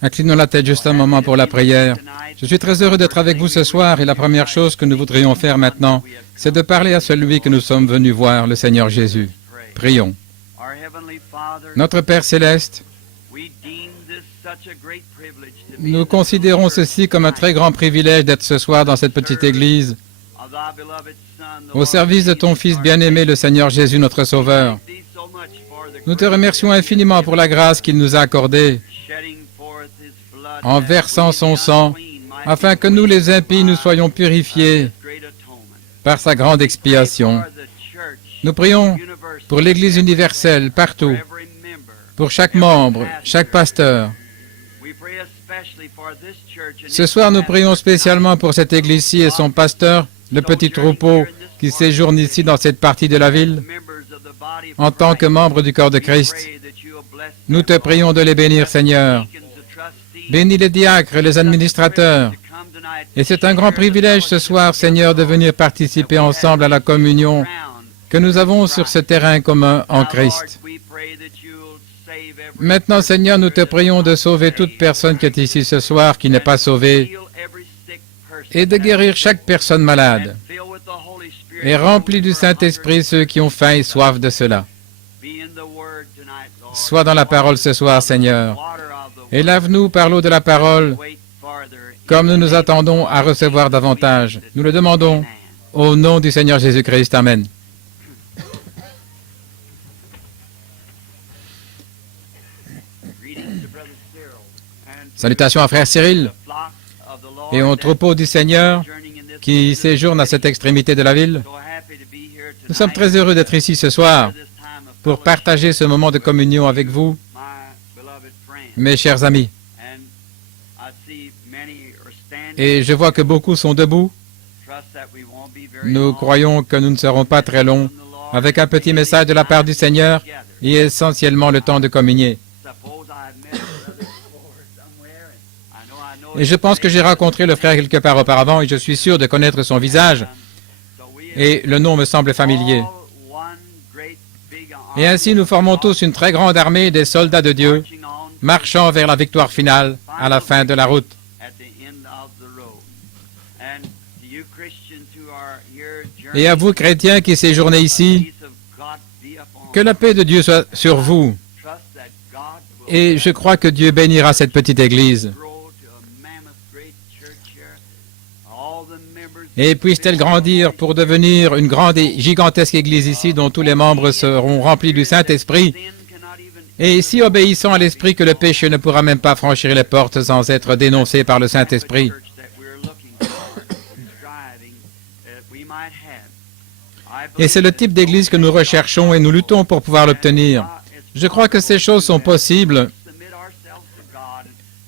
Inclinons la tête juste un moment pour la prière. Je suis très heureux d'être avec vous ce soir et la première chose que nous voudrions faire maintenant, c'est de parler à celui que nous sommes venus voir, le Seigneur Jésus. Prions. Notre Père Céleste, nous considérons ceci comme un très grand privilège d'être ce soir dans cette petite église, au service de ton Fils bien-aimé, le Seigneur Jésus, notre Sauveur. Nous te remercions infiniment pour la grâce qu'il nous a accordée en versant son sang, afin que nous, les impies, nous soyons purifiés par sa grande expiation. Nous prions pour l'Église universelle, partout, pour chaque membre, chaque pasteur. Ce soir, nous prions spécialement pour cette Église-ci et son pasteur, le petit troupeau qui séjourne ici dans cette partie de la ville, en tant que membres du corps de Christ. Nous te prions de les bénir, Seigneur. Bénis les diacres et les administrateurs. Et c'est un grand privilège ce soir, Seigneur, de venir participer ensemble à la communion que nous avons sur ce terrain commun en Christ. Maintenant, Seigneur, nous te prions de sauver toute personne qui est ici ce soir, qui n'est pas sauvée, et de guérir chaque personne malade, et remplis du Saint-Esprit ceux qui ont faim et soif de cela. Sois dans la parole ce soir, Seigneur, et lave-nous par l'eau de la parole, comme nous nous attendons à recevoir davantage. Nous le demandons au nom du Seigneur Jésus-Christ. Amen. Salutations à frère Cyril et au troupeau du Seigneur qui séjourne à cette extrémité de la ville. Nous sommes très heureux d'être ici ce soir pour partager ce moment de communion avec vous, mes chers amis. Et je vois que beaucoup sont debout. Nous croyons que nous ne serons pas très longs avec un petit message de la part du Seigneur et essentiellement le temps de communier. Et je pense que j'ai rencontré le frère quelque part auparavant et je suis sûr de connaître son visage. Et le nom me semble familier. Et ainsi nous formons tous une très grande armée des soldats de Dieu, marchant vers la victoire finale à la fin de la route. Et à vous, chrétiens qui séjournez ici, que la paix de Dieu soit sur vous. Et je crois que Dieu bénira cette petite église. Et puisse-t-elle grandir pour devenir une grande et gigantesque église ici dont tous les membres seront remplis du Saint-Esprit et si obéissant à l'Esprit que le péché ne pourra même pas franchir les portes sans être dénoncé par le Saint-Esprit. Et c'est le type d'église que nous recherchons et nous luttons pour pouvoir l'obtenir. Je crois que ces choses sont possibles.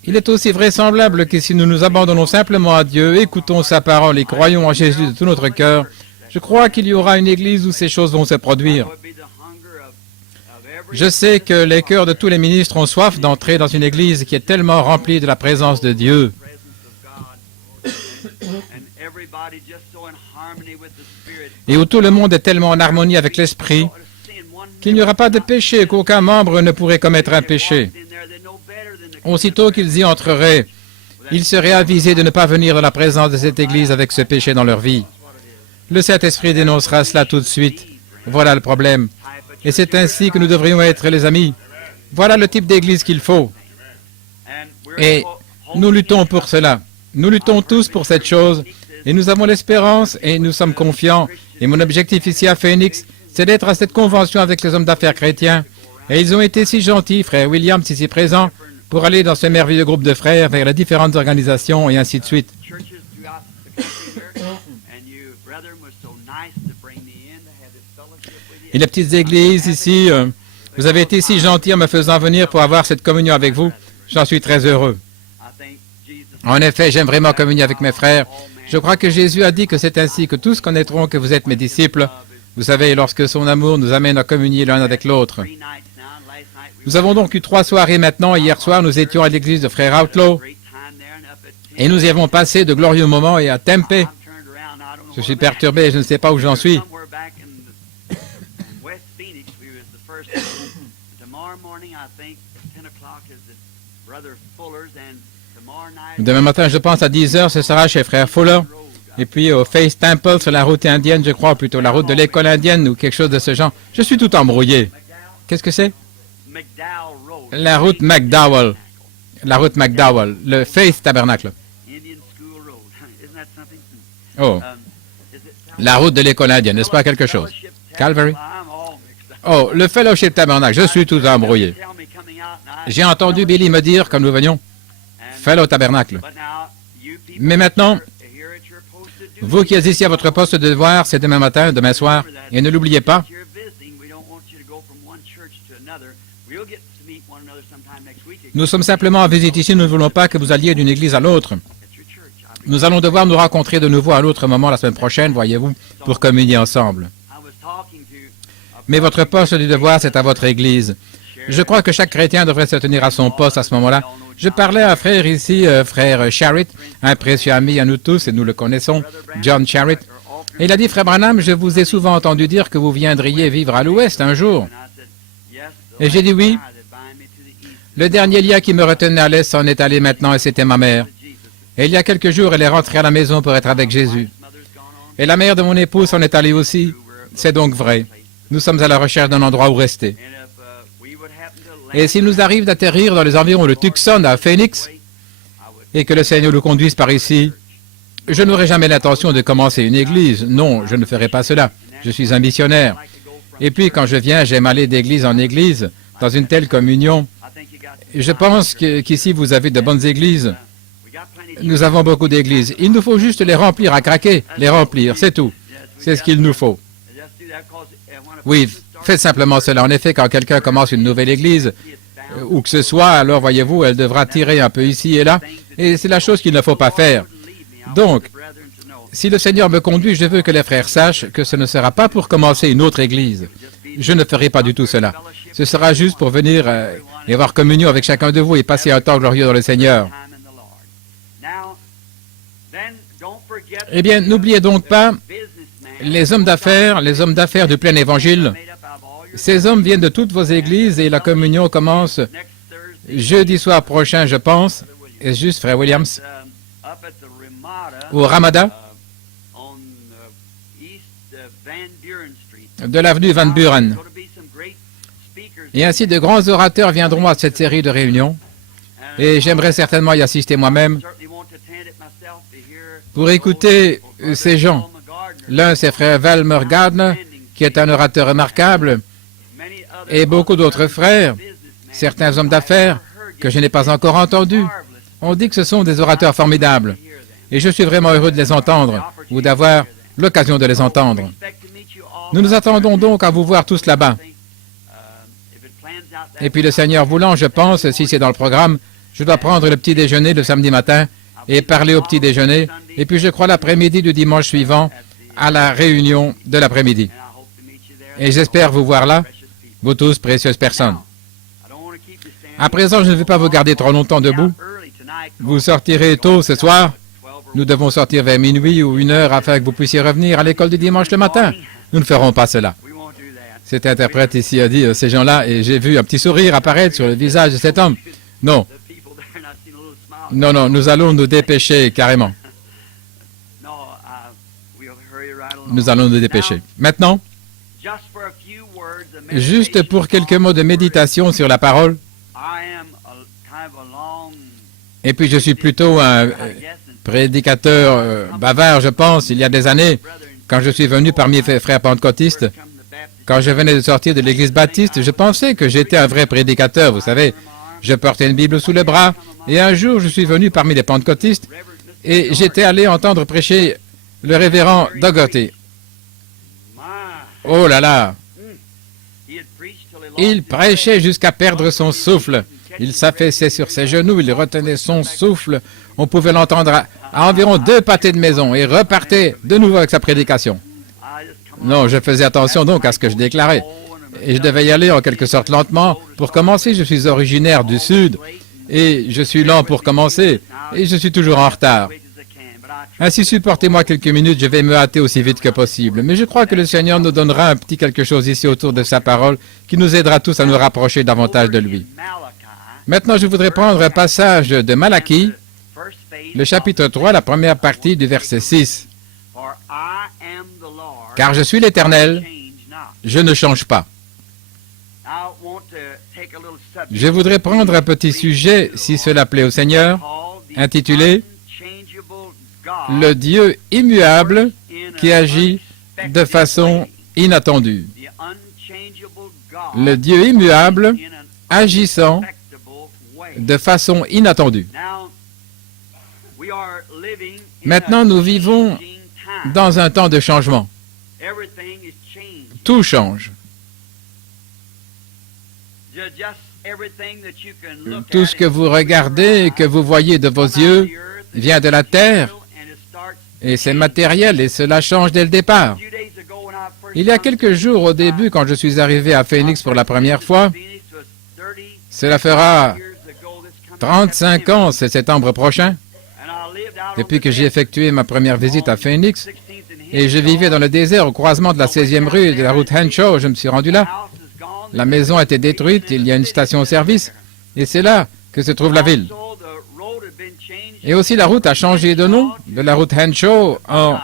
Il est aussi vraisemblable que si nous nous abandonnons simplement à Dieu, écoutons sa parole et croyons en Jésus de tout notre cœur, je crois qu'il y aura une église où ces choses vont se produire. Je sais que les cœurs de tous les ministres ont soif d'entrer dans une église qui est tellement remplie de la présence de Dieu. Et où tout le monde est tellement en harmonie avec l'Esprit qu'il n'y aura pas de péché, qu'aucun membre ne pourrait commettre un péché. Aussitôt qu'ils y entreraient, ils seraient avisés de ne pas venir dans la présence de cette Église avec ce péché dans leur vie. Le Saint-Esprit dénoncera cela tout de suite. Voilà le problème. Et c'est ainsi que nous devrions être, les amis. Voilà le type d'Église qu'il faut. Et nous luttons pour cela. Nous luttons tous pour cette chose. Et nous avons l'espérance et nous sommes confiants. Et mon objectif ici à Phoenix, c'est d'être à cette convention avec les hommes d'affaires chrétiens. Et ils ont été si gentils, frère Williams ici présent, pour aller dans ce merveilleux groupe de frères vers les différentes organisations et ainsi de suite. Et les petites églises ici, vous avez été si gentils en me faisant venir pour avoir cette communion avec vous. J'en suis très heureux. En effet, j'aime vraiment communier avec mes frères. Je crois que Jésus a dit que c'est ainsi que tous connaîtront que vous êtes mes disciples. Vous savez, lorsque son amour nous amène à communier l'un avec l'autre. Nous avons donc eu 3 soirées maintenant. Hier soir, nous étions à l'église de Frère Outlaw et nous y avons passé de glorieux moments et à Tempe. Je suis perturbé, je ne sais pas où j'en suis. Demain matin, je pense à 10 heures, ce sera chez Frère Fuller. Et puis au Faith Temple, sur la route indienne, je crois, ou plutôt la route de l'école indienne ou quelque chose de ce genre. Je suis tout embrouillé. Qu'est-ce que c'est? La route McDowell. La route McDowell, le Faith Tabernacle. Oh, la route de l'école indienne, n'est-ce pas quelque chose? Calvary? Oh, le Fellowship Tabernacle, je suis tout embrouillé. J'ai entendu Billy me dire, quand nous venions, Fellow Tabernacle. Mais maintenant, vous qui êtes ici à votre poste de devoir, c'est demain matin, demain soir, et ne l'oubliez pas, nous sommes simplement en visite ici, nous ne voulons pas que vous alliez d'une église à l'autre. Nous allons devoir nous rencontrer de nouveau à un autre moment la semaine prochaine, voyez-vous, pour communier ensemble. Mais votre poste du devoir, c'est à votre église. Je crois que chaque chrétien devrait se tenir à son poste à ce moment-là. Je parlais à un frère ici, frère Sharrit, un précieux ami à nous tous, et nous le connaissons, John Sharrit. Et il a dit, frère Branham, je vous ai souvent entendu dire que vous viendriez vivre à l'ouest un jour. Et j'ai dit oui. Le dernier lien qui me retenait à l'est s'en est allé maintenant, et c'était ma mère. Et il y a quelques jours, elle est rentrée à la maison pour être avec Jésus. Et la mère de mon épouse s'en est allée aussi. C'est donc vrai. Nous sommes à la recherche d'un endroit où rester. Et s'il nous arrive d'atterrir dans les environs de Tucson, à Phoenix, et que le Seigneur nous conduise par ici, je n'aurai jamais l'intention de commencer une église. Non, je ne ferai pas cela. Je suis un missionnaire. Et puis, quand je viens, j'aime aller d'église en église, dans une telle communion. Je pense qu'ici, vous avez de bonnes églises. Nous avons beaucoup d'églises. Il nous faut juste les remplir à craquer, les remplir, c'est tout. C'est ce qu'il nous faut. Oui, faites simplement cela. En effet, quand quelqu'un commence une nouvelle église, où que ce soit, alors voyez-vous, elle devra tirer un peu ici et là, et c'est la chose qu'il ne faut pas faire. Donc, si le Seigneur me conduit, je veux que les frères sachent que ce ne sera pas pour commencer une autre église. Je ne ferai pas du tout cela. Ce sera juste pour venir et avoir communion avec chacun de vous et passer un temps glorieux dans le Seigneur. Eh bien, n'oubliez donc pas les hommes d'affaires du plein évangile. Ces hommes viennent de toutes vos églises et la communion commence jeudi soir prochain, je pense. Est-ce juste, frère Williams? Au Ramada, de l'avenue Van Buren. Et ainsi, de grands orateurs viendront à cette série de réunions. Et j'aimerais certainement y assister moi-même pour écouter ces gens. L'un, c'est frère Valmer Gardner, qui est un orateur remarquable, et beaucoup d'autres frères, certains hommes d'affaires que je n'ai pas encore entendus. On dit que ce sont des orateurs formidables. Et je suis vraiment heureux de les entendre, ou d'avoir l'occasion de les entendre. Nous nous attendons donc à vous voir tous là-bas. Et puis le Seigneur voulant, je pense, si c'est dans le programme, je dois prendre le petit déjeuner le samedi matin et parler au petit déjeuner. Et puis je crois l'après-midi du dimanche suivant à la réunion de l'après-midi. Et j'espère vous voir là, vous tous précieuses personnes. À présent, je ne vais pas vous garder trop longtemps debout. Vous sortirez tôt ce soir. Nous devons sortir vers minuit ou 1 heure afin que vous puissiez revenir à l'école du dimanche le matin. Nous ne ferons pas cela. Cet interprète ici a dit ces gens-là, et j'ai vu un petit sourire apparaître sur le visage de cet homme. Non. Non, non, nous allons nous dépêcher carrément. Nous allons nous dépêcher. Maintenant, juste pour quelques mots de méditation sur la parole, et puis je suis plutôt un prédicateur bavard, je pense, il y a des années, quand je suis venu parmi les frères pentecôtistes, quand je venais de sortir de l'église baptiste, je pensais que j'étais un vrai prédicateur, vous savez. Je portais une Bible sous le bras, et un jour, je suis venu parmi les pentecôtistes, et j'étais allé entendre prêcher le révérend Dougherty. Oh là là! Il prêchait jusqu'à perdre son souffle. Il s'affaissait sur ses genoux, il retenait son souffle. On pouvait l'entendre à environ 2 pâtés de maison et repartait de nouveau avec sa prédication. Non, je faisais attention donc à ce que je déclarais. Et je devais y aller en quelque sorte lentement. Pour commencer, je suis originaire du Sud et je suis lent pour commencer et je suis toujours en retard. Ainsi, supportez-moi quelques minutes, je vais me hâter aussi vite que possible. Mais je crois que le Seigneur nous donnera un petit quelque chose ici autour de sa parole qui nous aidera tous à nous rapprocher davantage de lui. Maintenant, je voudrais prendre un passage de Malachie, le chapitre 3, la première partie du verset 6. « Car je suis l'Éternel, je ne change pas. » Je voudrais prendre un petit sujet, si cela plaît au Seigneur, intitulé « Le Dieu immuable qui agit de façon inattendue. » Le Dieu immuable agissant de façon inattendue. Maintenant, nous vivons dans un temps de changement. Tout change. Tout ce que vous regardez et que vous voyez de vos yeux vient de la terre et c'est matériel et cela change dès le départ. Il y a quelques jours au début, quand je suis arrivé à Phoenix pour la première fois, cela fera 35 ans, c'est septembre prochain, depuis que j'ai effectué ma première visite à Phoenix, et je vivais dans le désert au croisement de la 16e rue et de la route Henshaw. Je me suis rendu là. La maison a été détruite, il y a une station-service, et c'est là que se trouve la ville. Et aussi la route a changé de nom, de la route Henshaw en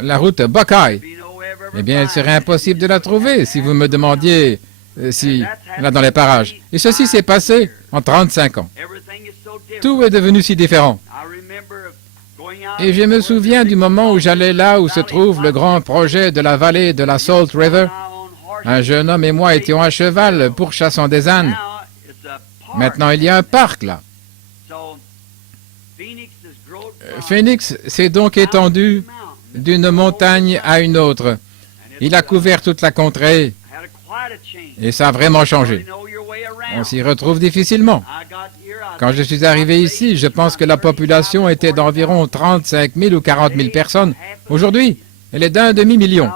la route Buckeye. Eh bien, il serait impossible de la trouver si vous me demandiez si là dans les parages. Et ceci s'est passé en 35 ans. Tout est devenu si différent. Et je me souviens du moment où j'allais là où se trouve le grand projet de la vallée de la Salt River. Un jeune homme et moi étions à cheval pourchassant des ânes. Maintenant, il y a un parc là. Phoenix s'est donc étendu d'une montagne à une autre. Il a couvert toute la contrée et ça a vraiment changé. On s'y retrouve difficilement. Quand je suis arrivé ici, je pense que la population était d'environ 35 000 ou 40 000 personnes. Aujourd'hui, elle est d'1 demi-million.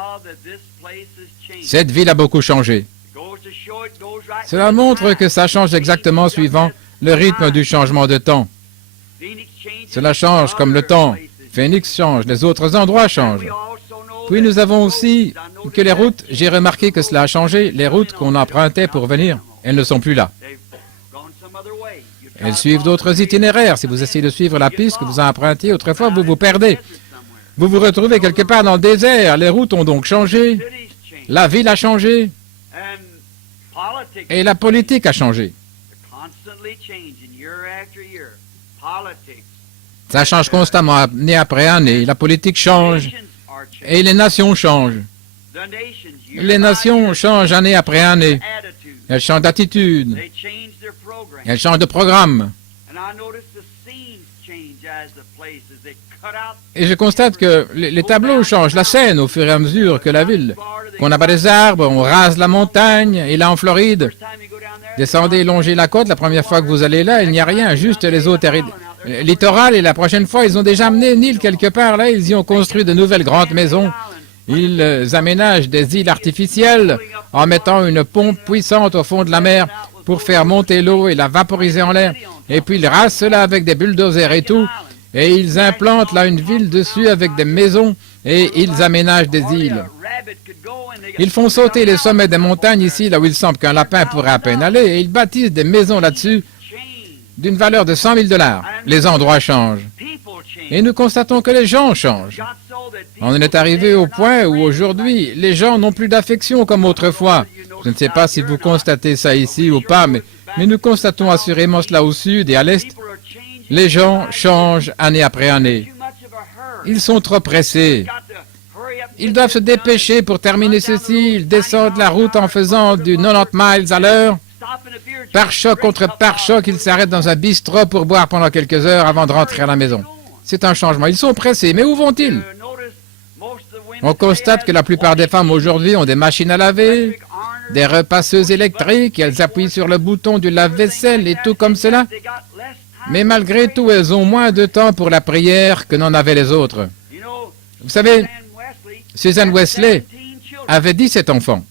Cette ville a beaucoup changé. Cela montre que ça change exactement suivant le rythme du changement de temps. Cela change comme le temps. Phoenix change, les autres endroits changent. Puis nous avons aussi que les routes, j'ai remarqué que cela a changé, les routes qu'on empruntait pour venir, elles ne sont plus là. Elles suivent d'autres itinéraires. Si vous essayez de suivre la piste que vous empruntiez autrefois, vous vous perdez. Vous vous retrouvez quelque part dans le désert. Les routes ont donc changé. La ville a changé. Et la politique a changé. Ça change constamment, année après année. La politique change. Et les nations changent. Les nations changent année après année. Elles changent d'attitude. Elles changent de programme. Et je constate que les tableaux changent, la scène au fur et à mesure que la ville. Qu'on abat des arbres, on rase la montagne, et là en Floride, descendez, longez la côte, la première fois que vous allez là, il n'y a rien, juste les eaux littorales, et la prochaine fois, ils ont déjà amené une île quelque part, là, ils y ont construit de nouvelles grandes maisons. Ils aménagent des îles artificielles en mettant une pompe puissante au fond de la mer pour faire monter l'eau et la vaporiser en l'air. Et puis ils rasent cela avec des bulldozers et tout. Et ils implantent là une ville dessus avec des maisons et ils aménagent des îles. Ils font sauter les sommets des montagnes ici, là où il semble qu'un lapin pourrait à peine aller, et ils bâtissent des maisons là-dessus d'une valeur de 100 000 $. Les endroits changent. Et nous constatons que les gens changent. On en est arrivé au point où aujourd'hui, les gens n'ont plus d'affection comme autrefois. Je ne sais pas si vous constatez ça ici ou pas, mais nous constatons assurément cela au sud et à l'est. Les gens changent année après année. Ils sont trop pressés. Ils doivent se dépêcher pour terminer ceci. Ils descendent la route en faisant du 90 miles à l'heure. Pare-choc contre pare-choc, ils s'arrêtent dans un bistrot pour boire pendant quelques heures avant de rentrer à la maison. C'est un changement. Ils sont pressés, mais où vont-ils? On constate que la plupart des femmes aujourd'hui ont des machines à laver, des repasseuses électriques, elles appuient sur le bouton du lave-vaisselle et tout comme cela. Mais malgré tout, elles ont moins de temps pour la prière que n'en avaient les autres. Vous savez, Susan Wesley avait 17 enfants.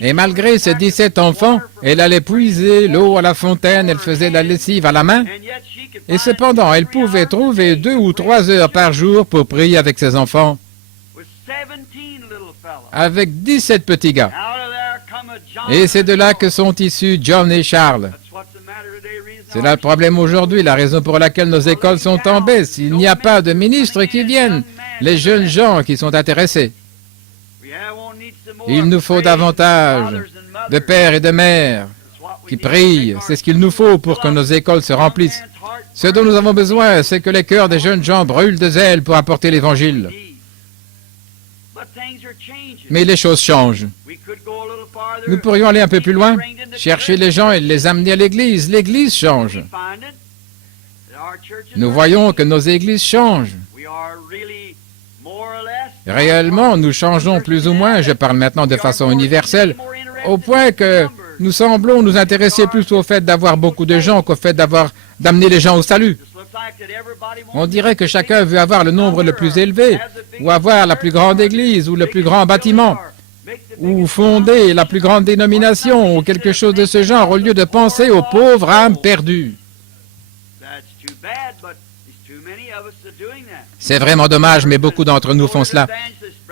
Et malgré ses 17 enfants, elle allait puiser l'eau à la fontaine, elle faisait la lessive à la main. Et cependant, elle pouvait trouver 2 ou 3 heures par jour pour prier avec ses enfants. Avec 17 petits gars. Et c'est de là que sont issus John et Charles. C'est là le problème aujourd'hui, la raison pour laquelle nos écoles sont en baisse. Il n'y a pas de ministres qui viennent, les jeunes gens qui sont intéressés. Il nous faut davantage de pères et de mères qui prient. C'est ce qu'il nous faut pour que nos écoles se remplissent. Ce dont nous avons besoin, c'est que les cœurs des jeunes gens brûlent de zèle pour apporter l'Évangile. Mais les choses changent. Nous pourrions aller un peu plus loin, chercher les gens et les amener à l'Église. L'Église change. Nous voyons que nos églises changent. Réellement, nous changeons plus ou moins, je parle maintenant de façon universelle, au point que nous semblons nous intéresser plus au fait d'avoir beaucoup de gens qu'au fait d'amener les gens au salut. On dirait que chacun veut avoir le nombre le plus élevé, ou avoir la plus grande église, ou le plus grand bâtiment, ou fonder la plus grande dénomination, ou quelque chose de ce genre, au lieu de penser aux pauvres âmes perdues. C'est vraiment dommage, mais beaucoup d'entre nous font cela.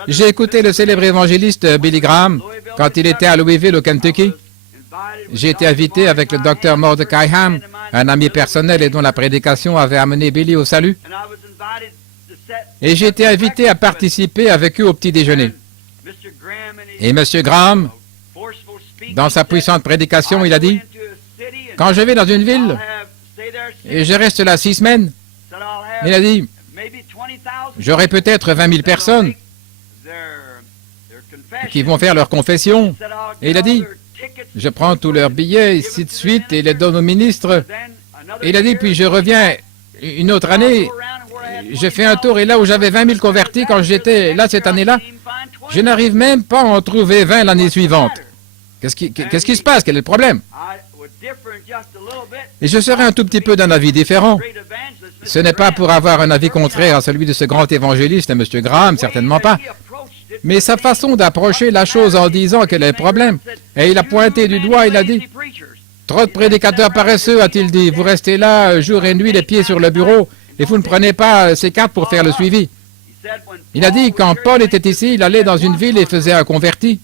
J'ai écouté le célèbre évangéliste Billy Graham quand il était à Louisville, au Kentucky. J'ai été invité avec le docteur Mordecai Ham, un ami personnel et dont la prédication avait amené Billy au salut. Et j'ai été invité à participer avec eux au petit déjeuner. Et M. Graham, dans sa puissante prédication, il a dit, « Quand je vais dans une ville, et je reste là 6 semaines, il a dit, j'aurai peut-être 20 000 personnes qui vont faire leur confession. Et il a dit, je prends tous leurs billets, ainsi de suite, et les donne au ministre. Et il a dit, puis je reviens une autre année, je fais un tour, et là où j'avais 20 000 convertis, quand j'étais là cette année-là, je n'arrive même pas à en trouver 20 l'année suivante. Qu'est-ce qui se passe? Quel est le problème? Et je serai un tout petit peu d'un avis différent. Ce n'est pas pour avoir un avis contraire à celui de ce grand évangéliste, M. Graham, certainement pas. Mais sa façon d'approcher la chose en disant quel est le problème. Et il a pointé du doigt, il a dit, « Trop de prédicateurs paresseux, a-t-il dit. Vous restez là jour et nuit, les pieds sur le bureau, et vous ne prenez pas ces cartes pour faire le suivi. » Il a dit, quand Paul était ici, il allait dans une ville et faisait un converti.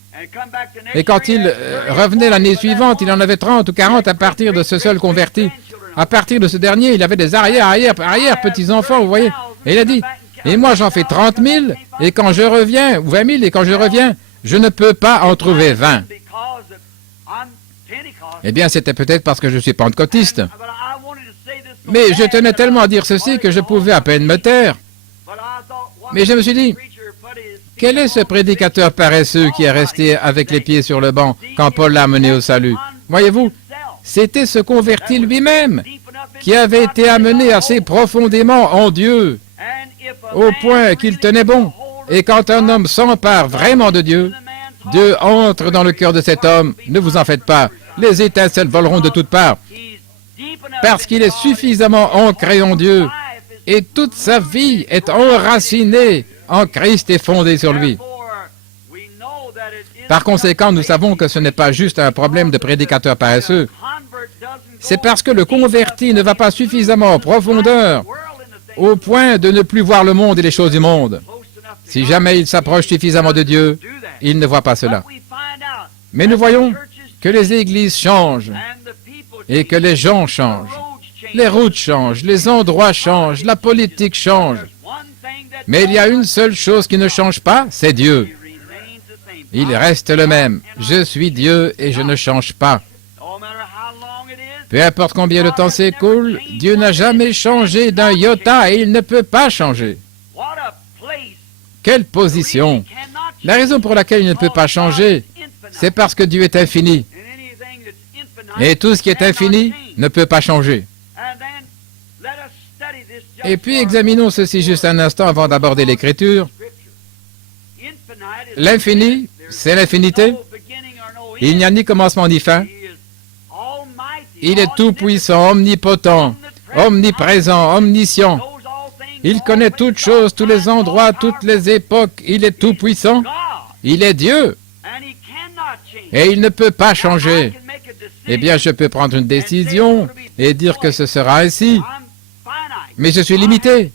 Et quand il revenait l'année suivante, il en avait 30 ou 40 à partir de ce seul converti. À partir de ce dernier, il avait des arrière petits-enfants, vous voyez. Et il a dit, et moi j'en fais 30 000, et quand je reviens, ou 20 000, et quand je reviens, je ne peux pas en trouver 20. Eh bien, c'était peut-être parce que je suis pentecôtiste. Mais je tenais tellement à dire ceci que je pouvais à peine me taire. Mais je me suis dit, quel est ce prédicateur paresseux qui est resté avec les pieds sur le banc quand Paul l'a amené au salut? Voyez-vous, c'était ce converti lui-même qui avait été amené assez profondément en Dieu, au point qu'il tenait bon. Et quand un homme s'empare vraiment de Dieu, Dieu entre dans le cœur de cet homme. Ne vous en faites pas, les étincelles voleront de toutes parts, parce qu'il est suffisamment ancré en Dieu, et toute sa vie est enracinée en Christ et fondée sur lui. Par conséquent, nous savons que ce n'est pas juste un problème de prédicateur paresseux. C'est parce que le converti ne va pas suffisamment en profondeur au point de ne plus voir le monde et les choses du monde. Si jamais il s'approche suffisamment de Dieu, il ne voit pas cela. Mais nous voyons que les églises changent et que les gens changent. Les routes changent, les endroits changent, la politique change. Mais il y a une seule chose qui ne change pas, c'est Dieu. Il reste le même. Je suis Dieu et je ne change pas. Peu importe combien de temps s'écoule, Dieu n'a jamais changé d'un iota et il ne peut pas changer. Quelle position! La raison pour laquelle il ne peut pas changer, c'est parce que Dieu est infini. Et tout ce qui est infini ne peut pas changer. Et puis examinons ceci juste un instant avant d'aborder l'Écriture. L'infini, c'est l'infinité. Il n'y a ni commencement ni fin. Il est tout-puissant, omnipotent, omniprésent, omniscient. Il connaît toutes choses, tous les endroits, toutes les époques. Il est tout-puissant. Il est Dieu. et il ne peut pas changer. Eh bien, je peux prendre une décision et dire que ce sera ainsi. Mais je suis limité.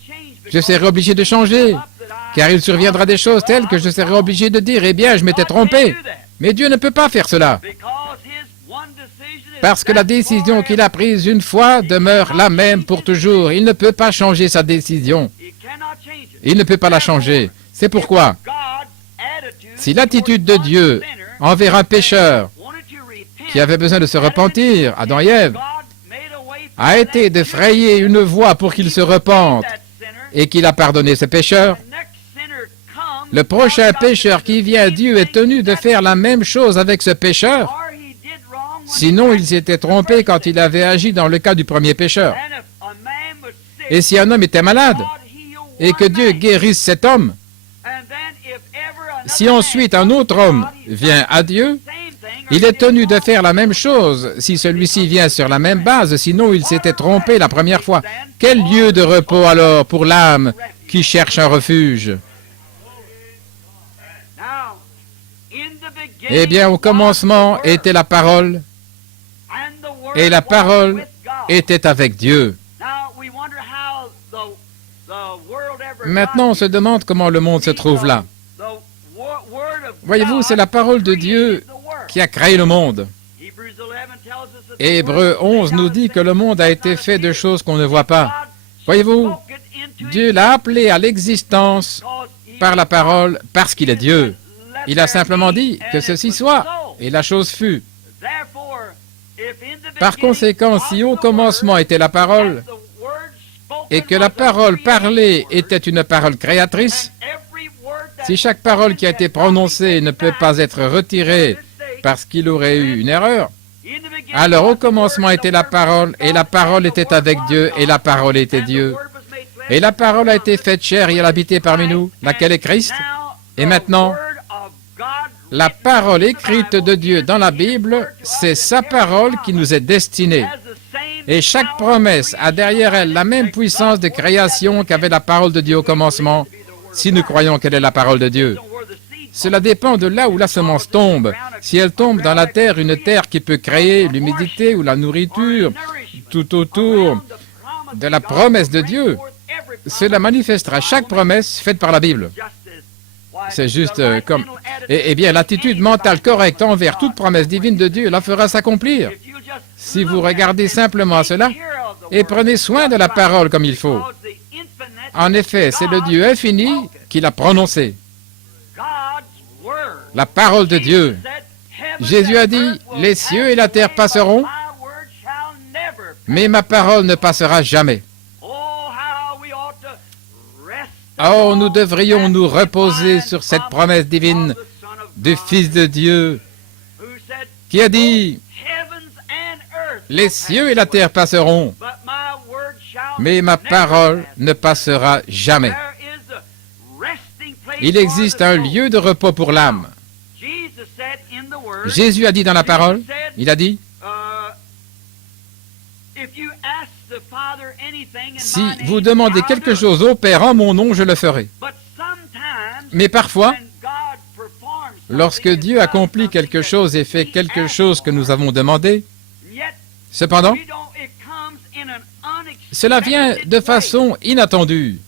Je serai obligé de changer, car il surviendra des choses telles que je serai obligé de dire, eh bien, je m'étais trompé. Mais Dieu ne peut pas faire cela, parce que la décision qu'il a prise une fois demeure la même pour toujours. Il ne peut pas changer sa décision. Il ne peut pas la changer. C'est pourquoi, si l'attitude de Dieu envers un pécheur qui avait besoin de se repentir, Adam et Ève, a été de frayer une voie pour qu'il se repente et qu'il a pardonné ce pécheur, le prochain pécheur qui vient, Dieu est tenu de faire la même chose avec ce pécheur. Sinon, il s'était trompé quand il avait agi dans le cas du premier pécheur. Et si un homme était malade et que Dieu guérisse cet homme, si ensuite un autre homme vient à Dieu, il est tenu de faire la même chose si celui-ci vient sur la même base, sinon il s'était trompé la première fois. Quel lieu de repos alors pour l'âme qui cherche un refuge? Eh bien, au commencement était la parole, et la parole était avec Dieu. Maintenant, on se demande comment le monde se trouve là. Voyez-vous, c'est la parole de Dieu qui a créé le monde. Hébreux 11 nous dit que le monde a été fait de choses qu'on ne voit pas. Voyez-vous, Dieu l'a appelé à l'existence par la parole parce qu'il est Dieu. Il a simplement dit que ceci soit, et la chose fut. Par conséquent, si au commencement était la parole, et que la parole parlée était une parole créatrice, si chaque parole qui a été prononcée ne peut pas être retirée parce qu'il aurait eu une erreur, alors au commencement était la parole, et la parole était avec Dieu, et la parole était Dieu. Et la parole a été faite chair et elle a habité parmi nous, laquelle est Christ. Et maintenant, la parole écrite de Dieu dans la Bible, c'est sa parole qui nous est destinée. Et chaque promesse a derrière elle la même puissance de création qu'avait la parole de Dieu au commencement, si nous croyons qu'elle est la parole de Dieu. Cela dépend de là où la semence tombe. Si elle tombe dans la terre, une terre qui peut créer l'humidité ou la nourriture tout autour de la promesse de Dieu, cela manifestera chaque promesse faite par la Bible. C'est juste comme... Eh bien, l'attitude mentale correcte envers toute promesse divine de Dieu la fera s'accomplir. Si vous regardez simplement à cela et prenez soin de la parole comme il faut. En effet, c'est le Dieu infini qui l'a prononcé. La parole de Dieu. Jésus a dit, « Les cieux et la terre passeront, mais ma parole ne passera jamais. » Oh, nous devrions nous reposer sur cette promesse divine du Fils de Dieu qui a dit, « Les cieux et la terre passeront, mais ma parole ne passera jamais. » Il existe un lieu de repos pour l'âme. Jésus a dit dans la parole, il a dit, « Si vous demandez quelque chose au Père en mon nom, je le ferai. » Mais parfois, lorsque Dieu accomplit quelque chose et fait quelque chose que nous avons demandé, cependant, cela vient de façon inattendue.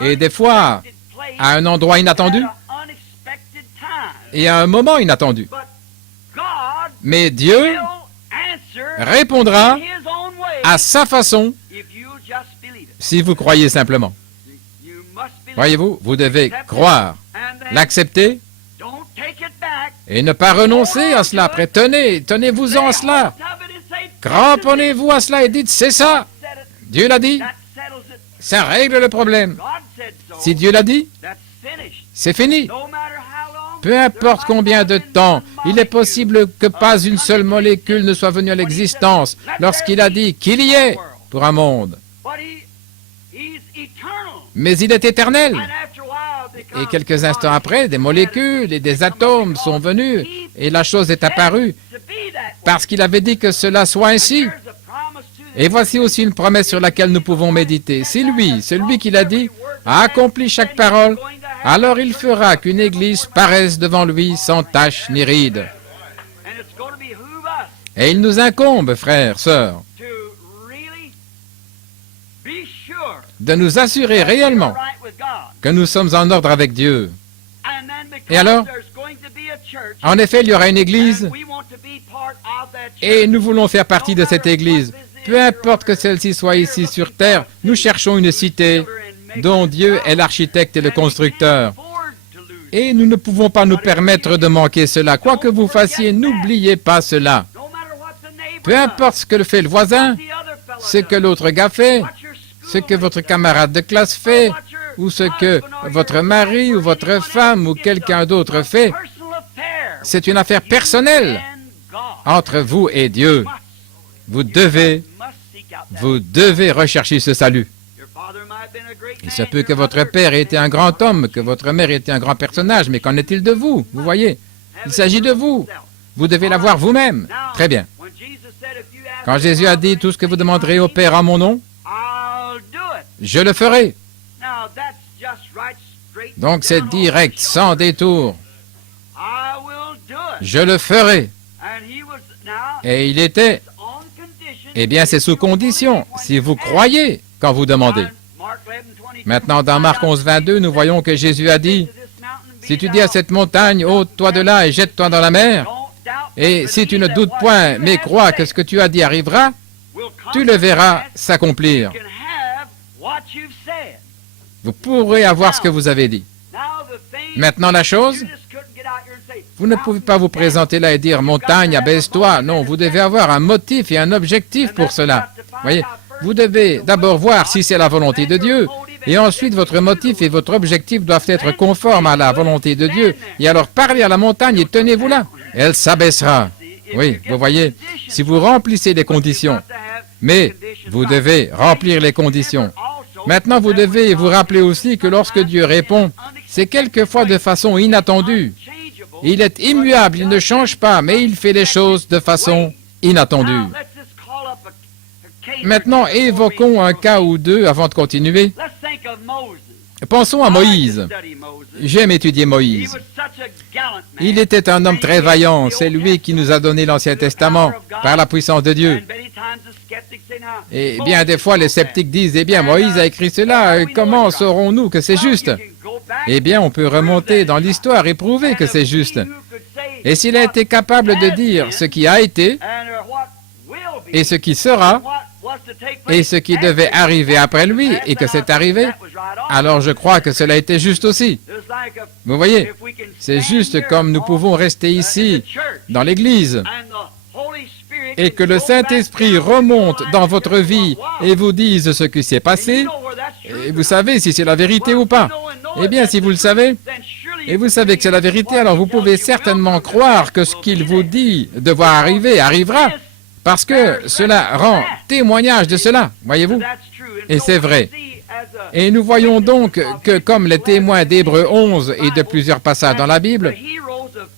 Et des fois, à un endroit inattendu et à un moment inattendu. Mais Dieu répondra à sa façon si vous croyez simplement. Voyez-vous, vous devez croire, l'accepter et ne pas renoncer à cela. Après, tenez-vous-en à cela. Cramponnez-vous à cela et dites, c'est ça. Dieu l'a dit. Ça règle le problème. Si Dieu l'a dit, c'est fini. Peu importe combien de temps, il est possible que pas une seule molécule ne soit venue à l'existence lorsqu'il a dit qu'il y est pour un monde. Mais il est éternel. Et quelques instants après, des molécules et des atomes sont venus et la chose est apparue parce qu'il avait dit que cela soit ainsi. Et voici aussi une promesse sur laquelle nous pouvons méditer. Si lui, celui qui l'a dit, a accompli chaque parole, alors il fera qu'une Église paraisse devant lui sans tache ni ride. Et il nous incombe, frères, sœurs, de nous assurer réellement que nous sommes en ordre avec Dieu. Et alors, en effet, il y aura une Église, et nous voulons faire partie de cette Église. Peu importe que celle-ci soit ici sur terre, nous cherchons une cité dont Dieu est l'architecte et le constructeur. Et nous ne pouvons pas nous permettre de manquer cela. Quoi que vous fassiez, n'oubliez pas cela. Peu importe ce que fait le voisin, ce que l'autre gars fait, ce que votre camarade de classe fait, ou ce que votre mari ou votre femme ou quelqu'un d'autre fait, c'est une affaire personnelle entre vous et Dieu. Vous devez rechercher ce salut. Il se peut que votre père ait été un grand homme, que votre mère ait été un grand personnage, mais qu'en est-il de vous? Vous voyez, il s'agit de vous. Vous devez l'avoir vous-même. Très bien. Quand Jésus a dit « Tout ce que vous demanderez au Père en mon nom, je le ferai ». Donc c'est direct, sans détour. Je le ferai. Et il était... Eh bien, c'est sous condition, si vous croyez quand vous demandez. Maintenant, dans Marc 11, 22, nous voyons que Jésus a dit, « Si tu dis à cette montagne, ôte-toi de là et jette-toi dans la mer, et si tu ne doutes point, mais crois que ce que tu as dit arrivera, tu le verras s'accomplir. » Vous pourrez avoir ce que vous avez dit. Maintenant, la chose, vous ne pouvez pas vous présenter là et dire « Montagne, abaisse-toi ». Non, vous devez avoir un motif et un objectif pour cela. Voyez, vous devez d'abord voir si c'est la volonté de Dieu. Et ensuite, votre motif et votre objectif doivent être conformes à la volonté de Dieu. Et alors, parlez à la montagne et tenez-vous là. Elle s'abaissera. Oui, vous voyez, si vous remplissez les conditions. Mais vous devez remplir les conditions. Maintenant, vous devez vous rappeler aussi que lorsque Dieu répond, c'est quelquefois de façon inattendue. Il est immuable, il ne change pas, mais il fait les choses de façon inattendue. Maintenant, évoquons un cas ou deux avant de continuer. Pensons à Moïse. J'aime étudier Moïse. Il était un homme très vaillant. C'est lui qui nous a donné l'Ancien Testament par la puissance de Dieu. Et bien des fois, les sceptiques disent, eh bien, Moïse a écrit cela, comment saurons-nous que c'est juste? Eh bien, on peut remonter dans l'histoire et prouver que c'est juste. Et s'il a été capable de dire ce qui a été, et ce qui sera, et ce qui devait arriver après lui, et que c'est arrivé, alors je crois que cela était juste aussi. Vous voyez, c'est juste comme nous pouvons rester ici, dans l'Église, et que le Saint-Esprit remonte dans votre vie et vous dise ce qui s'est passé, et vous savez si c'est la vérité ou pas. Eh bien, si vous le savez, et vous savez que c'est la vérité, alors vous pouvez certainement croire que ce qu'il vous dit devoir arriver, arrivera, parce que cela rend témoignage de cela, voyez-vous. Et c'est vrai. Et nous voyons donc que comme les témoins d'Hébreux 11 et de plusieurs passages dans la Bible,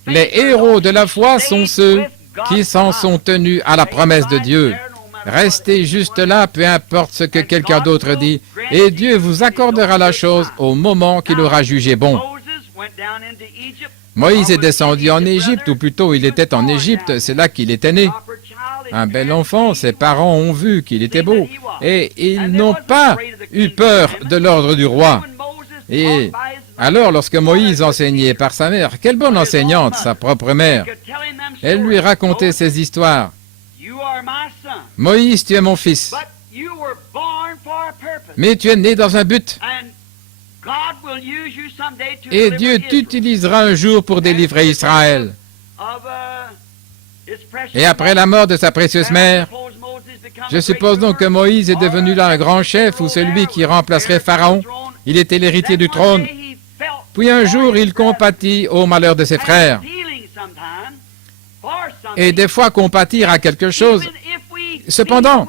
les héros de la foi sont ceux qui s'en sont tenus à la promesse de Dieu. Restez juste là, peu importe ce que quelqu'un d'autre dit, et Dieu vous accordera la chose au moment qu'il aura jugé bon. Moïse est descendu en Égypte, ou plutôt il était en Égypte, c'est là qu'il était né. Un bel enfant, ses parents ont vu qu'il était beau, et ils n'ont pas eu peur de l'ordre du roi. Et alors, lorsque Moïse enseignait par sa mère, quelle bonne enseignante, sa propre mère, elle lui racontait ces histoires. Moïse, tu es mon fils, mais tu es né dans un but. Et Dieu t'utilisera un jour pour délivrer Israël. Et après la mort de sa précieuse mère, je suppose donc que Moïse est devenu là un grand chef ou celui qui remplacerait Pharaon. Il était l'héritier du trône. Puis un jour, il compatit au malheur de ses frères. Et des fois, compatir à quelque chose. Cependant,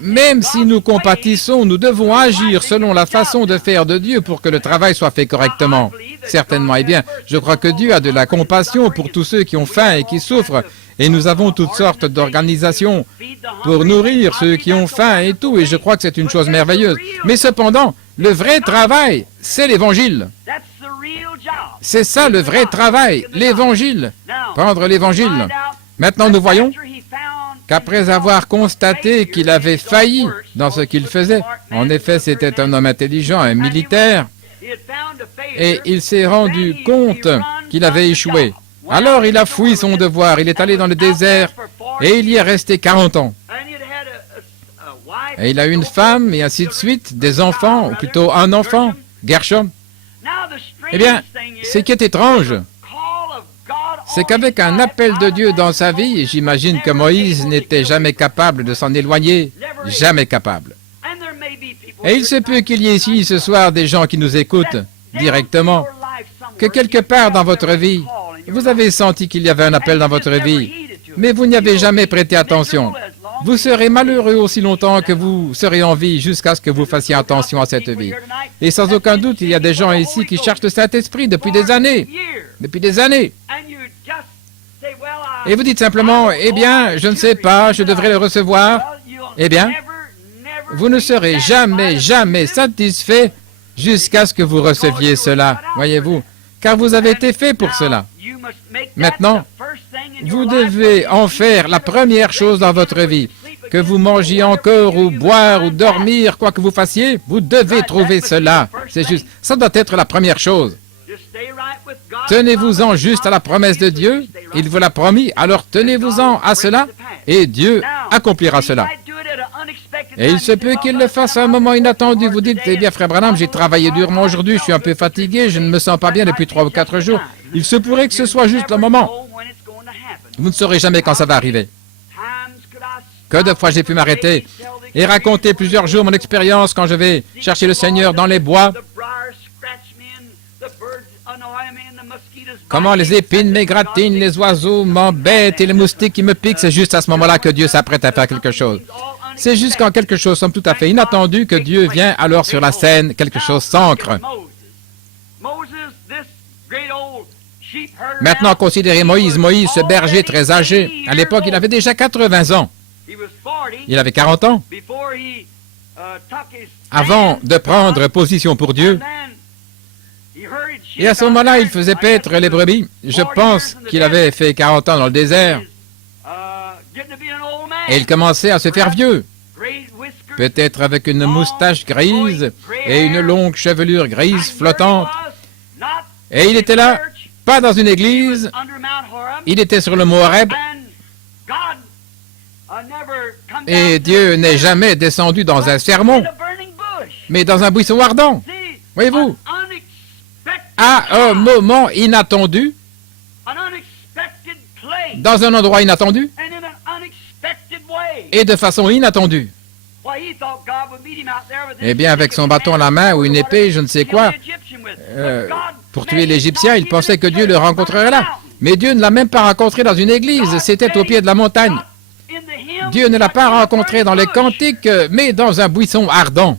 même si nous compatissons, nous devons agir selon la façon de faire de Dieu pour que le travail soit fait correctement. Certainement. Eh bien, je crois que Dieu a de la compassion pour tous ceux qui ont faim et qui souffrent. Et nous avons toutes sortes d'organisations pour nourrir ceux qui ont faim et tout, et je crois que c'est une chose merveilleuse. Mais cependant, le vrai travail, c'est l'Évangile. C'est ça le vrai travail, l'Évangile. Prendre l'Évangile. Maintenant, nous voyons qu'après avoir constaté qu'il avait failli dans ce qu'il faisait, en effet, c'était un homme intelligent, un militaire, et il s'est rendu compte qu'il avait échoué. Alors il a fui son devoir, il est allé dans le désert, et il y est resté 40 ans. Et il a eu une femme, et ainsi de suite, des enfants, ou plutôt un enfant, Gershom. Eh bien, ce qui est étrange, c'est qu'avec un appel de Dieu dans sa vie, et j'imagine que Moïse n'était jamais capable de s'en éloigner, jamais capable. Et il se peut qu'il y ait ici ce soir des gens qui nous écoutent directement, que quelque part dans votre vie, vous avez senti qu'il y avait un appel dans votre vie, mais vous n'y avez jamais prêté attention. Vous serez malheureux aussi longtemps que vous serez en vie jusqu'à ce que vous fassiez attention à cette vie. Et sans aucun doute, il y a des gens ici qui cherchent le Saint-Esprit depuis des années. Depuis des années. Et vous dites simplement, eh bien, je ne sais pas, je devrais le recevoir. Eh bien, vous ne serez jamais, jamais satisfait jusqu'à ce que vous receviez cela, voyez-vous, car vous avez été fait pour cela. Maintenant, vous devez en faire la première chose dans votre vie. Que vous mangiez encore, ou boire, ou dormir, quoi que vous fassiez, vous devez trouver cela. C'est juste, ça doit être la première chose. Tenez-vous-en juste à la promesse de Dieu, il vous l'a promis, alors tenez-vous-en à cela, et Dieu accomplira cela. Et il se peut qu'il le fasse à un moment inattendu. Vous dites, eh bien, frère Branham, j'ai travaillé durement aujourd'hui, je suis un peu fatigué, je ne me sens pas bien depuis 3 ou 4 jours. Il se pourrait que ce soit juste le moment. Vous ne saurez jamais quand ça va arriver. Que de fois j'ai pu m'arrêter et raconter plusieurs jours mon expérience quand je vais chercher le Seigneur dans les bois. Comment les épines m'égratignent, les oiseaux m'embêtent et les moustiques qui me piquent, c'est juste à ce moment-là que Dieu s'apprête à faire quelque chose. C'est juste quand quelque chose semble tout à fait inattendu que Dieu vient alors sur la scène, quelque chose s'ancre. Maintenant, considérez Moïse. Moïse, ce berger très âgé. À l'époque, il avait déjà 80 ans. Il avait 40 ans. Avant de prendre position pour Dieu. Et à ce moment-là, il faisait paître les brebis. Je pense qu'il avait fait 40 ans dans le désert. Et il commençait à se faire vieux. Peut-être avec une moustache grise et une longue chevelure grise flottante. Et il était là, pas dans une église, il était sur le mont Horeb. Et Dieu n'est jamais descendu dans un sermon, mais dans un buisson ardent. Voyez-vous, à un moment inattendu, dans un endroit inattendu, et de façon inattendue. Eh bien, avec son bâton à la main ou une épée, je ne sais quoi, pour tuer l'Égyptien, il pensait que Dieu le rencontrerait là. Mais Dieu ne l'a même pas rencontré dans une église, c'était au pied de la montagne. Dieu ne l'a pas rencontré dans les cantiques, mais dans un buisson ardent.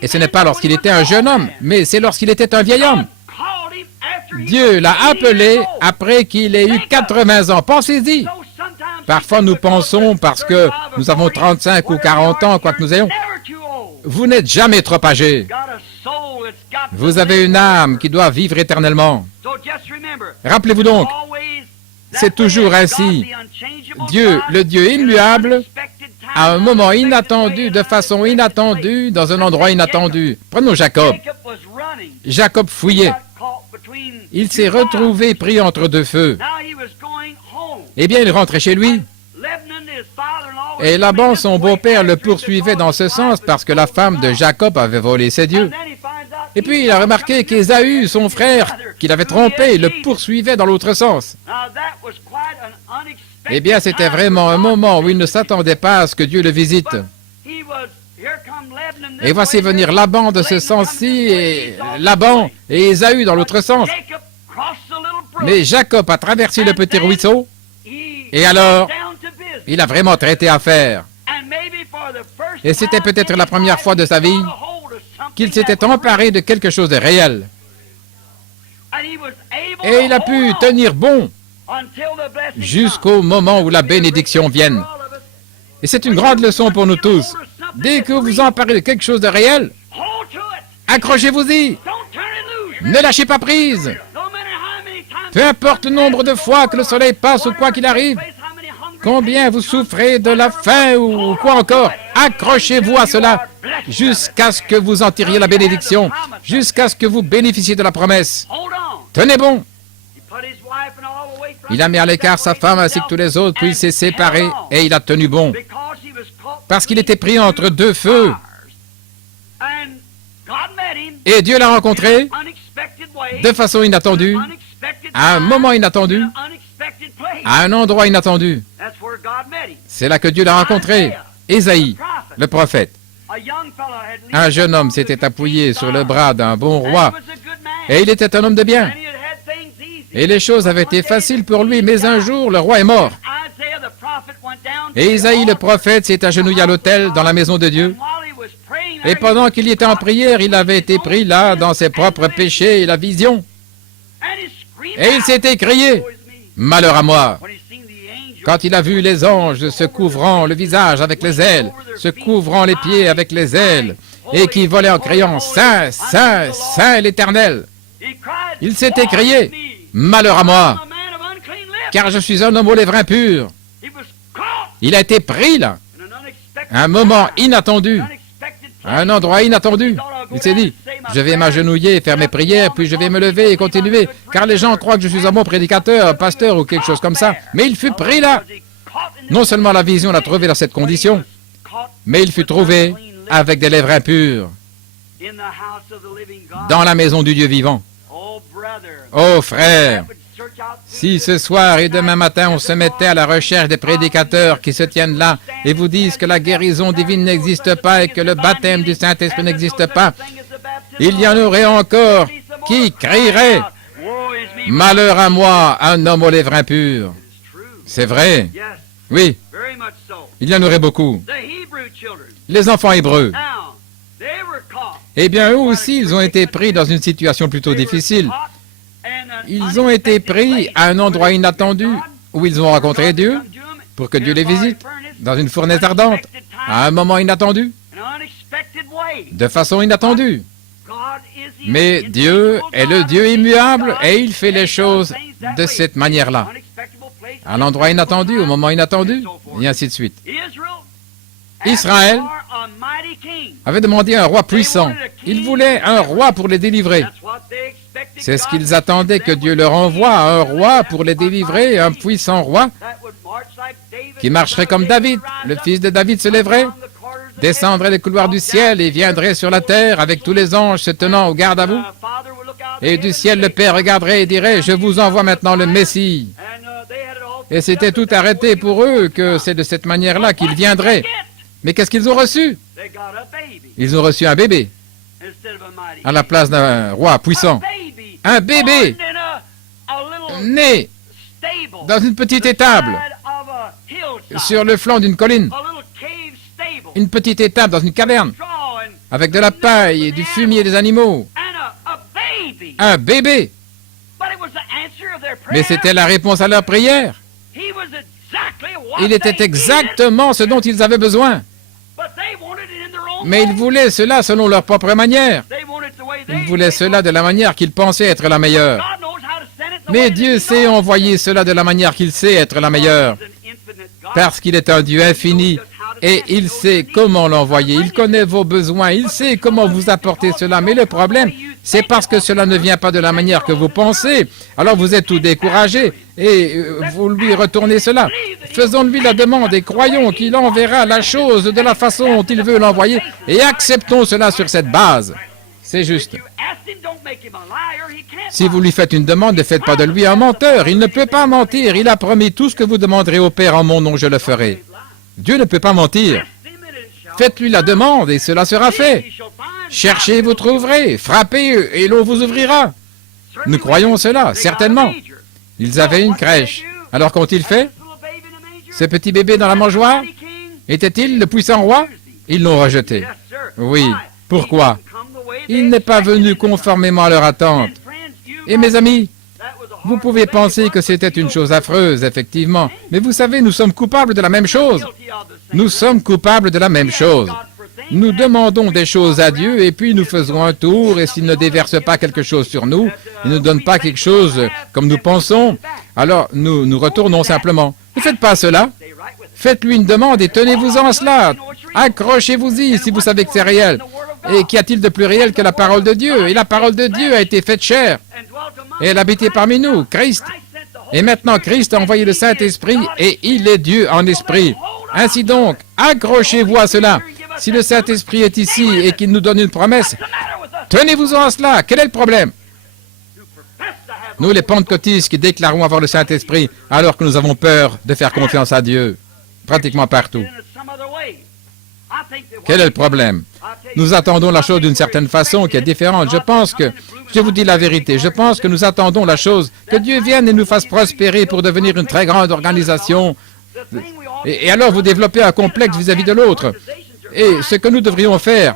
Et ce n'est pas lorsqu'il était un jeune homme, mais c'est lorsqu'il était un vieil homme. Dieu l'a appelé après qu'il ait eu 80 ans. Pensez-y. Parfois, nous pensons, parce que nous avons 35 ou 40 ans, quoi que nous ayons, vous n'êtes jamais trop âgé. Vous avez une âme qui doit vivre éternellement. Rappelez-vous donc, c'est toujours ainsi. Dieu, le Dieu immuable, à un moment inattendu, de façon inattendue, dans un endroit inattendu. Prenons Jacob. Jacob fouillait. Il s'est retrouvé pris entre deux feux. Eh bien, il rentrait chez lui. Et Laban, son beau-père, le poursuivait dans ce sens parce que la femme de Jacob avait volé ses dieux. Et puis, il a remarqué qu'Ésaü, son frère, qu'il avait trompé, le poursuivait dans l'autre sens. Eh bien, c'était vraiment un moment où il ne s'attendait pas à ce que Dieu le visite. Et voici venir Laban de ce sens-ci, et Laban et Ésaü dans l'autre sens. Mais Jacob a traversé le petit ruisseau, et alors, il a vraiment traité affaire. Et c'était peut-être la première fois de sa vie qu'il s'était emparé de quelque chose de réel. Et il a pu tenir bon jusqu'au moment où la bénédiction vienne. Et c'est une grande leçon pour nous tous. Dès que vous emparez de quelque chose de réel, accrochez-y. Ne lâchez pas prise. Peu importe le nombre de fois que le soleil passe ou quoi qu'il arrive, combien vous souffrez de la faim ou quoi encore, accrochez-vous à cela jusqu'à ce que vous en tiriez la bénédiction, jusqu'à ce que vous bénéficiez de la promesse. Tenez bon. Il a mis à l'écart sa femme ainsi que tous les autres, puis il s'est séparé et il a tenu bon. Parce qu'il était pris entre deux feux. Et Dieu l'a rencontré de façon inattendue, à un moment inattendu, à un endroit inattendu. C'est là que Dieu l'a rencontré. Ésaïe, le prophète. Un jeune homme s'était appuyé sur le bras d'un bon roi, et il était un homme de bien. Et les choses avaient été faciles pour lui, mais un jour, le roi est mort. Et Isaïe, le prophète, s'est agenouillé à l'autel dans la maison de Dieu. Et pendant qu'il y était en prière, il avait été pris là, dans ses propres péchés et la vision. Et il s'est écrié, « Malheur à moi !» Quand il a vu les anges se couvrant le visage avec les ailes, se couvrant les pieds avec les ailes, et qui volaient en criant, « Saint, Saint, Saint l'Éternel !» Il s'est écrié, « Malheur à moi, car je suis un homme aux lèvres impures. » Il a été pris là, à un moment inattendu, à un endroit inattendu. Il s'est dit, je vais m'agenouiller, faire mes prières, puis je vais me lever et continuer, car les gens croient que je suis un bon prédicateur, pasteur ou quelque chose comme ça. Mais il fut pris là. Non seulement la vision l'a trouvé dans cette condition, mais il fut trouvé avec des lèvres impures dans la maison du Dieu vivant. Oh frère, si ce soir et demain matin on se mettait à la recherche des prédicateurs qui se tiennent là et vous disent que la guérison divine n'existe pas et que le baptême du Saint-Esprit n'existe pas, il y en aurait encore qui crieraient « Malheur à moi, un homme aux lèvres impures ». C'est vrai. Oui, il y en aurait beaucoup. Les enfants hébreux. Eh bien, eux aussi, ils ont été pris dans une situation plutôt difficile. Ils ont été pris à un endroit inattendu où ils ont rencontré Dieu pour que Dieu les visite dans une fournaise ardente, à un moment inattendu, de façon inattendue. Mais Dieu est le Dieu immuable et il fait les choses de cette manière-là, à l'endroit inattendu, au moment inattendu, et ainsi de suite. Israël avait demandé un roi puissant. Il voulait un roi pour les délivrer. C'est ce qu'ils attendaient, que Dieu leur envoie, un roi pour les délivrer, un puissant roi qui marcherait comme David. Le fils de David se lèverait, descendrait les couloirs du ciel et viendrait sur la terre avec tous les anges se tenant au garde à vous. Et du ciel, le Père regarderait et dirait, « Je vous envoie maintenant le Messie. » Et c'était tout arrêté pour eux que c'est de cette manière-là qu'il viendrait. Mais qu'est-ce qu'ils ont reçu? Ils ont reçu un bébé à la place d'un roi puissant. Un bébé né dans une petite étable sur le flanc d'une colline. Une petite étable dans une caverne avec de la paille et du fumier des animaux. Un bébé. Mais c'était la réponse à leur prière. Il était exactement ce dont ils avaient besoin. Mais ils voulaient cela selon leur propre manière. Ils voulaient cela de la manière qu'ils pensaient être la meilleure. Mais Dieu sait envoyer cela de la manière qu'il sait être la meilleure. Parce qu'il est un Dieu infini et il sait comment l'envoyer. Il connaît vos besoins, il sait comment vous apporter cela. Mais le problème, c'est parce que cela ne vient pas de la manière que vous pensez. Alors vous êtes tout découragé et vous lui retournez cela. Faisons-lui la demande et croyons qu'il enverra la chose de la façon dont il veut l'envoyer et acceptons cela sur cette base. C'est juste. Si vous lui faites une demande, ne faites pas de lui un menteur. Il ne peut pas mentir. Il a promis tout ce que vous demanderez au Père en mon nom, je le ferai. Dieu ne peut pas mentir. Faites-lui la demande et cela sera fait. Cherchez, vous trouverez. Frappez et l'on vous ouvrira. Nous croyons cela, certainement. Ils avaient une crèche. Alors qu'ont-ils fait? Ce petit bébé dans la mangeoire? Était-il le puissant roi? Ils l'ont rejeté. Oui. Pourquoi? Il n'est pas venu conformément à leur attente. Et mes amis, Vous pouvez penser que c'était une chose affreuse, effectivement, mais vous savez, nous sommes coupables de la même chose. Nous sommes coupables de la même chose. Nous demandons des choses à Dieu et puis nous faisons un tour et s'il ne déverse pas quelque chose sur nous, il ne donne pas quelque chose comme nous pensons, alors nous retournons simplement. Ne faites pas cela. Faites-lui une demande et tenez-vous-en à cela. Accrochez-vous-y si vous savez que c'est réel. Et qu'y a-t-il de plus réel que la parole de Dieu? Et la parole de Dieu a été faite chair. Et elle habitait parmi nous, Christ. Et maintenant, Christ a envoyé le Saint-Esprit et il est Dieu en esprit. Ainsi donc, accrochez-vous à cela. Si le Saint-Esprit est ici et qu'il nous donne une promesse, tenez-vous-en à cela. Quel est le problème? Nous, les pentecôtistes qui déclarons avoir le Saint-Esprit, alors que nous avons peur de faire confiance à Dieu, pratiquement partout. Quel est le problème? Nous attendons la chose d'une certaine façon qui est différente. Je vous dis la vérité, je pense que nous attendons la chose, que Dieu vienne et nous fasse prospérer pour devenir une très grande organisation. Et alors vous développez un complexe vis-à-vis de l'autre. Et ce que nous devrions faire,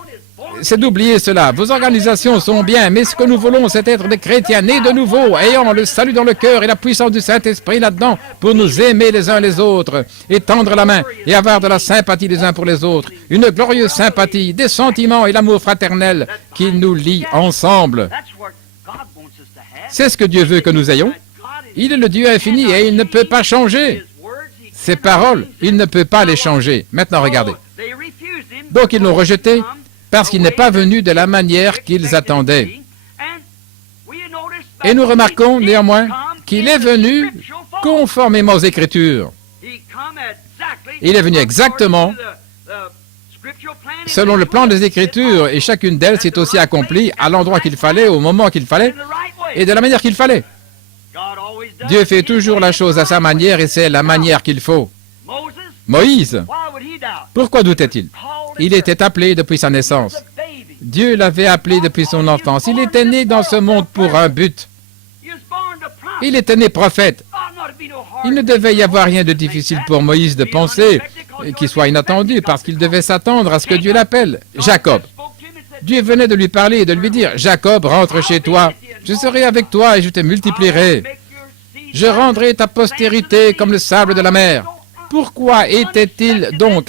c'est d'oublier cela. Vos organisations sont bien, mais ce que nous voulons, c'est être des chrétiens nés de nouveau, ayant le salut dans le cœur et la puissance du Saint-Esprit là-dedans, pour nous aimer les uns les autres, et tendre la main, et avoir de la sympathie les uns pour les autres. Une glorieuse sympathie, des sentiments et l'amour fraternel qui nous lient ensemble. C'est ce que Dieu veut que nous ayons. Il est le Dieu infini et il ne peut pas changer. Ses paroles, il ne peut pas les changer. Maintenant, regardez. Donc, ils l'ont rejeté parce qu'il n'est pas venu de la manière qu'ils attendaient. Et nous remarquons néanmoins qu'il est venu conformément aux Écritures. Il est venu exactement selon le plan des Écritures, et chacune d'elles s'est aussi accomplie à l'endroit qu'il fallait, au moment qu'il fallait, et de la manière qu'il fallait. Dieu fait toujours la chose à sa manière, et c'est la manière qu'il faut. Moïse, pourquoi doutait-il? Il était appelé depuis sa naissance. Dieu l'avait appelé depuis son enfance. Il était né dans ce monde pour un but. Il était né prophète. Il ne devait y avoir rien de difficile pour Moïse de penser qu'il soit inattendu, parce qu'il devait s'attendre à ce que Dieu l'appelle Jacob. Dieu venait de lui parler et de lui dire, « Jacob, rentre chez toi. Je serai avec toi et je te multiplierai. Je rendrai ta postérité comme le sable de la mer. » Pourquoi était-il donc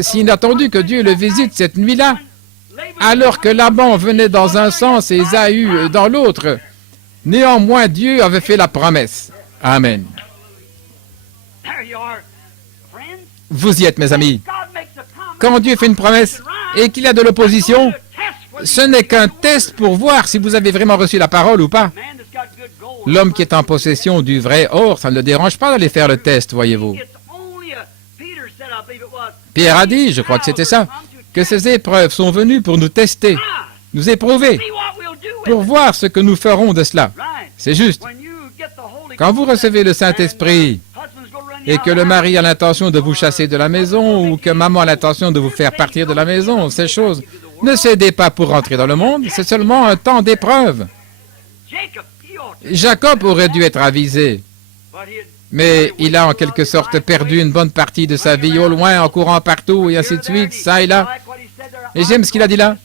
si inattendu que Dieu le visite cette nuit-là, alors que Laban venait dans un sens et Ésaü dans l'autre? Néanmoins, Dieu avait fait la promesse. Amen. Vous y êtes, mes amis. Quand Dieu fait une promesse et qu'il y a de l'opposition, ce n'est qu'un test pour voir si vous avez vraiment reçu la parole ou pas. L'homme qui est en possession du vrai or, ça ne le dérange pas d'aller faire le test, voyez-vous. Pierre a dit, je crois que c'était ça, que ces épreuves sont venues pour nous tester, nous éprouver, pour voir ce que nous ferons de cela. C'est juste. Quand vous recevez le Saint-Esprit et que le mari a l'intention de vous chasser de la maison ou que maman a l'intention de vous faire partir de la maison, ces choses, ne cédez pas pour rentrer dans le monde, c'est seulement un temps d'épreuve. Jacob aurait dû être avisé, mais il a en quelque sorte perdu une bonne partie de sa vie au loin, en courant partout, et ainsi de suite, ça et là. Et j'aime ce qu'il a dit là.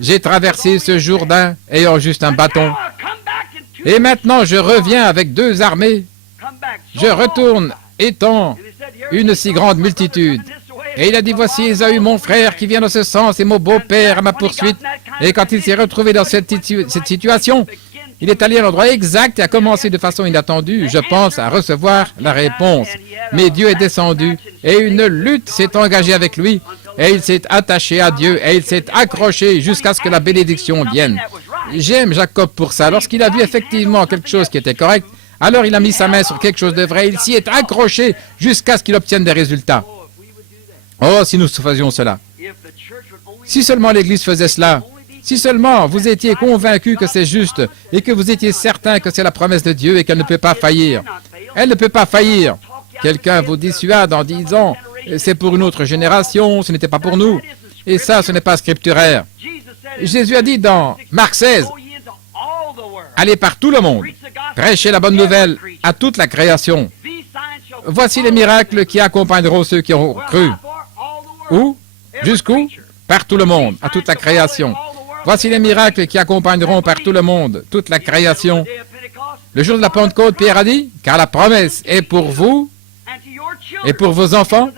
J'ai traversé ce Jourdain ayant juste un bâton. Et maintenant, je reviens avec 2 armées. Je retourne étant une si grande multitude. Et il a dit, voici Ésaü, mon frère, qui vient dans ce sens, et mon beau-père à ma poursuite. Et quand il s'est retrouvé dans cette situation, il est allé à l'endroit exact et a commencé de façon inattendue, je pense, à recevoir la réponse. Mais Dieu est descendu et une lutte s'est engagée avec lui et il s'est attaché à Dieu et il s'est accroché jusqu'à ce que la bénédiction vienne. J'aime Jacob pour ça. Lorsqu'il a vu effectivement quelque chose qui était correct, alors il a mis sa main sur quelque chose de vrai. Il s'y est accroché jusqu'à ce qu'il obtienne des résultats. Oh, si nous faisions cela. Si seulement l'Église faisait cela. Si seulement vous étiez convaincu que c'est juste et que vous étiez certain que c'est la promesse de Dieu et qu'elle ne peut pas faillir. Elle ne peut pas faillir. Quelqu'un vous dissuade en disant « c'est pour une autre génération, ce n'était pas pour nous ». Et ça, ce n'est pas scripturaire. Jésus a dit dans Marc 16, « Allez par tout le monde, prêchez la bonne nouvelle à toute la création. Voici les miracles qui accompagneront ceux qui ont cru. » Où? Jusqu'où? Par tout le monde, à toute la création. Voici les miracles qui accompagneront par tout le monde, toute la création, Le jour de la Pentecôte, Pierre a dit, car la promesse est pour vous et pour vos enfants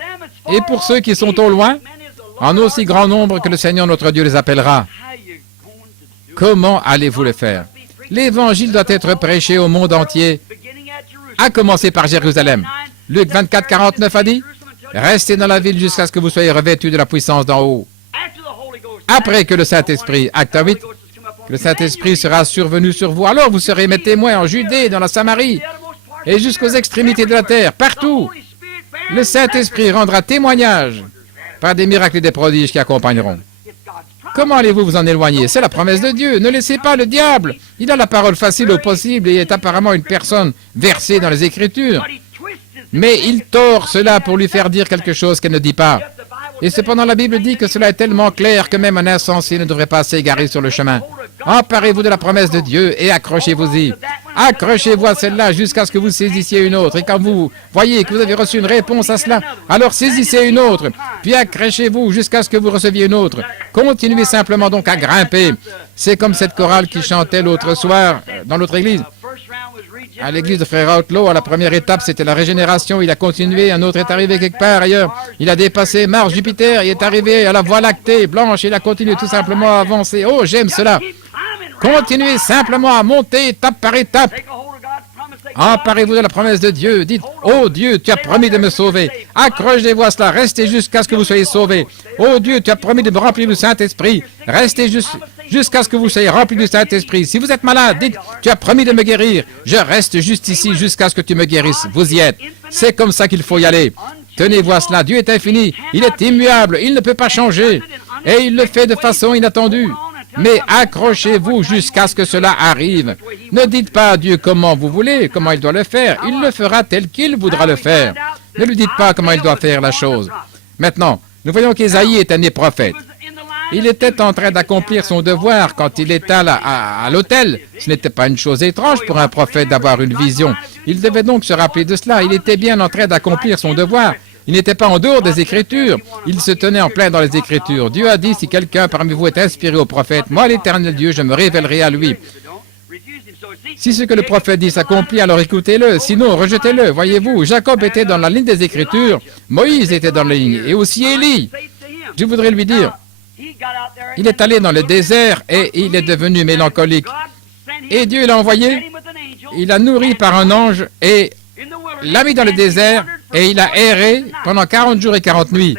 et pour ceux qui sont au loin, en aussi grand nombre que le Seigneur notre Dieu les appellera. Comment allez-vous le faire? L'Évangile doit être prêché au monde entier, à commencer par Jérusalem. Luc 24, 49 a dit, « Restez dans la ville jusqu'à ce que vous soyez revêtus de la puissance d'en haut. » Après que le Saint-Esprit, acte 8, que le Saint-Esprit sera survenu sur vous, alors vous serez mes témoins en Judée, dans la Samarie, et jusqu'aux extrémités de la terre, partout. Le Saint-Esprit rendra témoignage par des miracles et des prodiges qui accompagneront. Comment allez-vous vous en éloigner? C'est la promesse de Dieu. Ne laissez pas le diable. Il a la parole facile au possible et est apparemment une personne versée dans les Écritures. Mais il tord cela pour lui faire dire quelque chose qu'elle ne dit pas. Et cependant, la Bible dit que cela est tellement clair que même un insensé ne devrait pas s'égarer sur le chemin. Emparez-vous de la promesse de Dieu et accrochez-vous-y. Accrochez-vous à celle-là jusqu'à ce que vous saisissiez une autre. Et quand vous voyez que vous avez reçu une réponse à cela, alors saisissez une autre. Puis accrochez-vous jusqu'à ce que vous receviez une autre. Continuez simplement donc à grimper. C'est comme cette chorale qui chantait l'autre soir dans l'autre église. À l'église de Frère Outlaw, à la première étape, c'était la régénération. Il a continué, un autre est arrivé quelque part ailleurs. Il a dépassé Mars, Jupiter, il est arrivé à la Voie lactée, blanche, il a continué tout simplement à avancer. Oh, j'aime cela. Continuez simplement à monter étape par étape. Emparez-vous de la promesse de Dieu. Dites, oh Dieu, tu as promis de me sauver. Accrochez-vous à cela. Restez jusqu'à ce que vous soyez sauvés. Oh Dieu, tu as promis de me remplir du Saint-Esprit. Restez jusqu'à ce que vous soyez remplis du Saint-Esprit. Si vous êtes malade, dites, tu as promis de me guérir. Je reste juste ici jusqu'à ce que tu me guérisses. Vous y êtes. C'est comme ça qu'il faut y aller. Tenez-vous à cela. Dieu est infini. Il est immuable. Il ne peut pas changer. Et il le fait de façon inattendue. Mais accrochez-vous jusqu'à ce que cela arrive. Ne dites pas à Dieu comment vous voulez, comment il doit le faire. Il le fera tel qu'il voudra le faire. Ne lui dites pas comment il doit faire la chose. Maintenant, nous voyons qu'Ésaïe est un né prophète. Il était en train d'accomplir son devoir quand il était à l'autel. Ce n'était pas une chose étrange pour un prophète d'avoir une vision. Il devait donc se rappeler de cela. Il était bien en train d'accomplir son devoir. Il n'était pas en dehors des Écritures. Il se tenait en plein dans les Écritures. Dieu a dit, si quelqu'un parmi vous est inspiré au prophète, moi, l'Éternel Dieu, je me révélerai à lui. Si ce que le prophète dit s'accomplit, alors écoutez-le. Sinon, rejetez-le. Voyez-vous, Jacob était dans la ligne des Écritures. Moïse était dans la ligne. Et aussi Élie. Je voudrais lui dire, il est allé dans le désert et il est devenu mélancolique. Et Dieu l'a envoyé. Il l'a nourri par un ange et l'a mis dans le désert. Et il a erré pendant 40 jours et 40 nuits.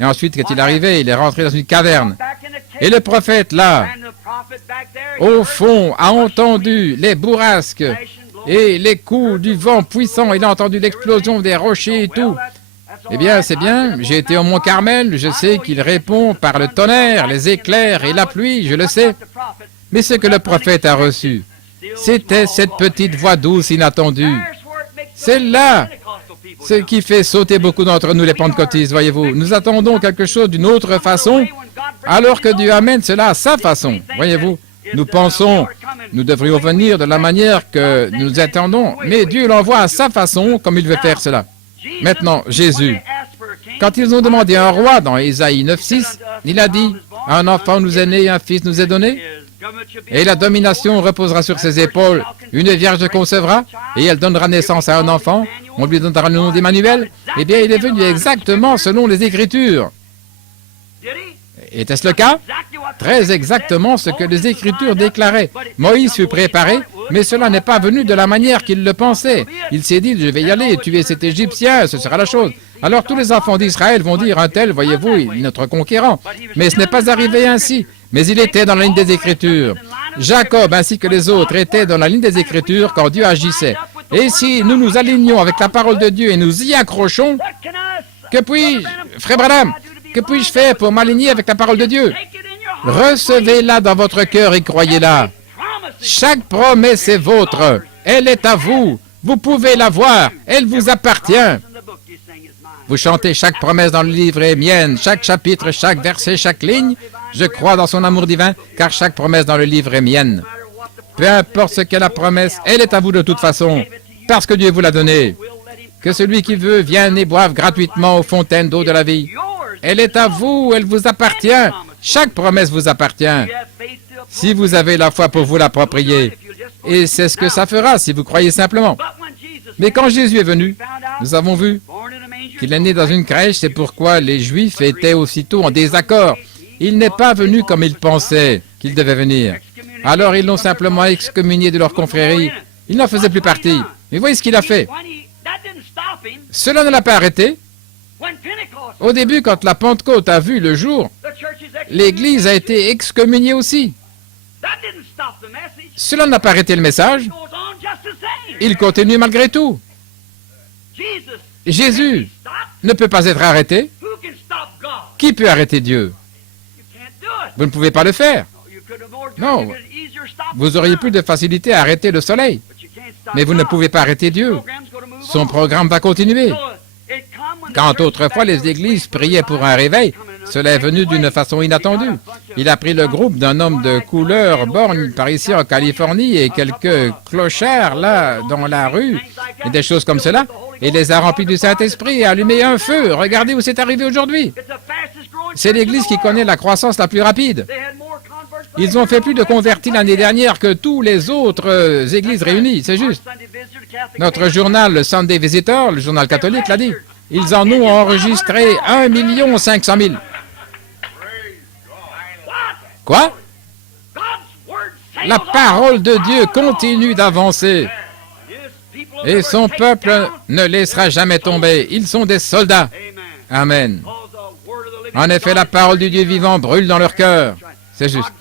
Et ensuite, quand il est arrivé, il est rentré dans une caverne. Et le prophète, là, au fond, a entendu les bourrasques et les coups du vent puissant. Il a entendu l'explosion des rochers et tout. Eh bien, c'est bien. J'ai été au Mont Carmel. Je sais qu'il répond par le tonnerre, les éclairs et la pluie. Je le sais. Mais ce que le prophète a reçu, c'était cette petite voix douce, inattendue. C'est là ce qui fait sauter beaucoup d'entre nous, les pentecôtistes, voyez-vous. Nous attendons quelque chose d'une autre façon, alors que Dieu amène cela à sa façon, voyez-vous. Nous pensons, nous devrions venir de la manière que nous attendons, mais Dieu l'envoie à sa façon, comme il veut faire cela. Maintenant, Jésus, quand ils ont demandé un roi dans Ésaïe 9:6, il a dit, « Un enfant nous est né, un fils nous est donné, et la domination reposera sur ses épaules. Une vierge concevra, et elle donnera naissance à un enfant. On lui donnera le nom d'Emmanuel. » Eh bien, il est venu exactement selon les Écritures. Était-ce le cas? Très exactement ce que les Écritures déclaraient. Moïse fut préparé, mais cela n'est pas venu de la manière qu'il le pensait. Il s'est dit, je vais y aller, tuer cet Égyptien, ce sera la chose. Alors tous les enfants d'Israël vont dire, un tel, voyez-vous, il est notre conquérant. Mais ce n'est pas arrivé ainsi. Mais il était dans la ligne des Écritures. Jacob ainsi que les autres étaient dans la ligne des Écritures quand Dieu agissait. Et si nous nous alignons avec la parole de Dieu et nous y accrochons, que puis-je, frère Branham, que puis-je faire pour m'aligner avec la parole de Dieu? Recevez-la dans votre cœur et croyez-la. Chaque promesse est vôtre. Elle est à vous. Vous pouvez la voir. Elle vous appartient. Vous chantez chaque promesse dans le livre est mienne, chaque chapitre, chaque verset, chaque ligne. Je crois dans son amour divin, car chaque promesse dans le livre est mienne. Peu importe ce qu'est la promesse, elle est à vous de toute façon, parce que Dieu vous l'a donnée. Que celui qui veut vienne et boive gratuitement aux fontaines d'eau de la vie. Elle est à vous, elle vous appartient. Chaque promesse vous appartient. Si vous avez la foi pour vous l'approprier, Et c'est ce que ça fera si vous croyez simplement. Mais quand Jésus est venu, nous avons vu qu'il est né dans une crèche, c'est pourquoi les Juifs étaient aussitôt en désaccord. Il n'est pas venu comme ils pensaient qu'il devait venir. Alors ils l'ont simplement excommunié de leur confrérie. Il n'en faisait plus partie. Mais voyez ce qu'il a fait. Cela ne l'a pas arrêté. Au début, quand la Pentecôte a vu le jour, l'Église a été excommuniée aussi. Cela n'a pas arrêté le message. Il continue malgré tout. Jésus ne peut pas être arrêté. Qui peut arrêter Dieu? Vous ne pouvez pas le faire. Non. Vous auriez plus de facilité à arrêter le soleil. Mais vous ne pouvez pas arrêter Dieu. Son programme va continuer. Quand autrefois les églises priaient pour un réveil, cela est venu d'une façon inattendue. Il a pris le groupe d'un homme de couleur borgne par ici en Californie et quelques clochards là dans la rue et des choses comme cela et les a remplis du Saint-Esprit et allumé un feu. Regardez où c'est arrivé aujourd'hui. C'est l'église qui connaît la croissance la plus rapide. Ils ont fait plus de convertis l'année dernière que tous les autres églises réunies, c'est juste. Notre journal, le Sunday Visitor, le journal catholique, l'a dit. Ils en ont enregistré 1 500 000. Quoi? La parole de Dieu continue d'avancer. Et son peuple ne laissera jamais tomber. Ils sont des soldats. Amen. En effet, la parole du Dieu vivant brûle dans leur cœur. C'est juste.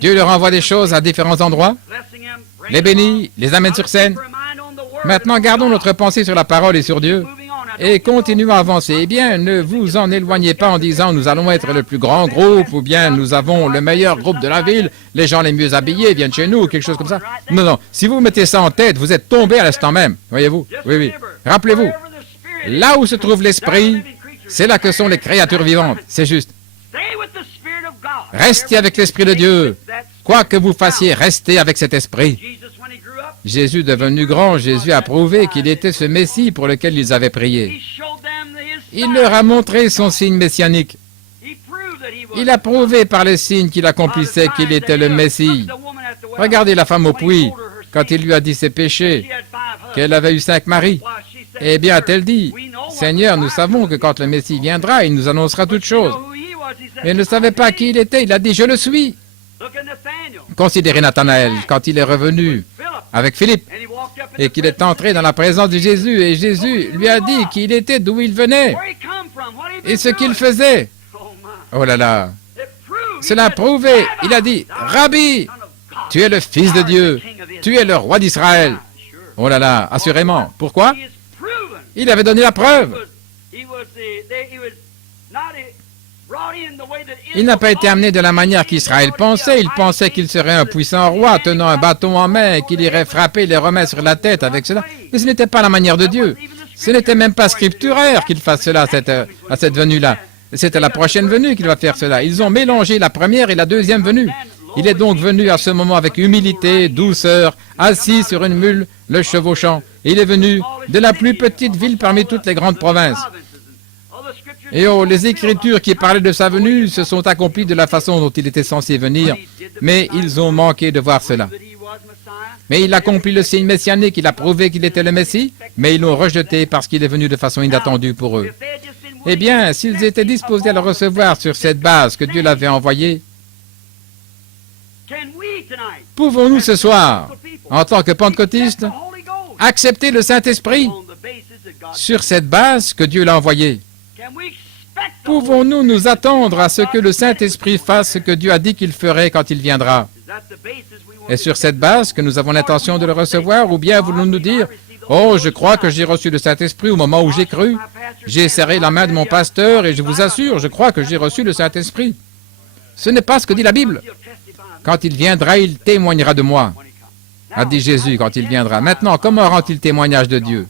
Dieu leur envoie des choses à différents endroits, les bénit, les amène sur scène. Maintenant, gardons notre pensée sur la parole et sur Dieu, et continuons à avancer. Eh bien, ne vous en éloignez pas en disant « nous allons être le plus grand groupe » ou bien « nous avons le meilleur groupe de la ville, les gens les mieux habillés viennent chez nous » ou quelque chose comme ça. Non, non, si vous mettez ça en tête, vous êtes tombé à l'instant même, voyez-vous. Oui, oui. Rappelez-vous, là où se trouve l'Esprit, c'est là que sont les créatures vivantes, c'est juste. Restez avec l'Esprit de Dieu. Quoi que vous fassiez, restez avec cet Esprit. Jésus devenu grand, Jésus a prouvé qu'il était ce Messie pour lequel ils avaient prié. Il leur a montré son signe messianique. Il a prouvé par les signes qu'il accomplissait qu'il était le Messie. Regardez la femme au puits, quand il lui a dit ses péchés, qu'elle avait eu 5 maris. Eh bien, a-t-elle dit, « Seigneur, nous savons que quand le Messie viendra, il nous annoncera toutes choses. » Mais il ne savait pas qui il était. Il a dit, « Je le suis. » Considérez Nathanaël, quand il est revenu avec Philippe et qu'il est entré dans la présence de Jésus et Jésus lui a dit qui il était, d'où il venait et ce qu'il faisait. Oh là là, cela a prouvé. Il a dit, « Rabbi, tu es le Fils de Dieu, tu es le roi d'Israël. » Oh là là, assurément. Pourquoi? Il avait donné la preuve. Il n'a pas été amené de la manière qu'Israël pensait. Il pensait qu'il serait un puissant roi tenant un bâton en main et qu'il irait frapper les Romains sur la tête avec cela. Mais ce n'était pas la manière de Dieu. Ce n'était même pas scripturaire qu'il fasse cela à cette venue-là. C'est à la prochaine venue qu'il va faire cela. Ils ont mélangé la première et la deuxième venue. Il est donc venu à ce moment avec humilité, douceur, assis sur une mule, le chevauchant. Il est venu de la plus petite ville parmi toutes les grandes provinces. Et oh, les Écritures qui parlaient de sa venue se sont accomplies de la façon dont il était censé venir, mais ils ont manqué de voir cela. Mais il accomplit le signe messianique, il a prouvé qu'il était le Messie, mais ils l'ont rejeté parce qu'il est venu de façon inattendue pour eux. Eh bien, s'ils étaient disposés à le recevoir sur cette base que Dieu l'avait envoyé, pouvons-nous ce soir, en tant que pentecôtistes, accepter le Saint-Esprit sur cette base que Dieu l'a envoyé? Pouvons-nous nous attendre à ce que le Saint-Esprit fasse ce que Dieu a dit qu'il ferait quand il viendra? Est-ce sur cette base que nous avons l'intention de le recevoir, ou bien voulons-nous nous dire, « Oh, je crois que j'ai reçu le Saint-Esprit au moment où j'ai cru. J'ai serré la main de mon pasteur et je vous assure, je crois que j'ai reçu le Saint-Esprit. » Ce n'est pas ce que dit la Bible. Quand il viendra, il témoignera de moi, a dit Jésus quand il viendra. Maintenant, comment rend-il témoignage de Dieu?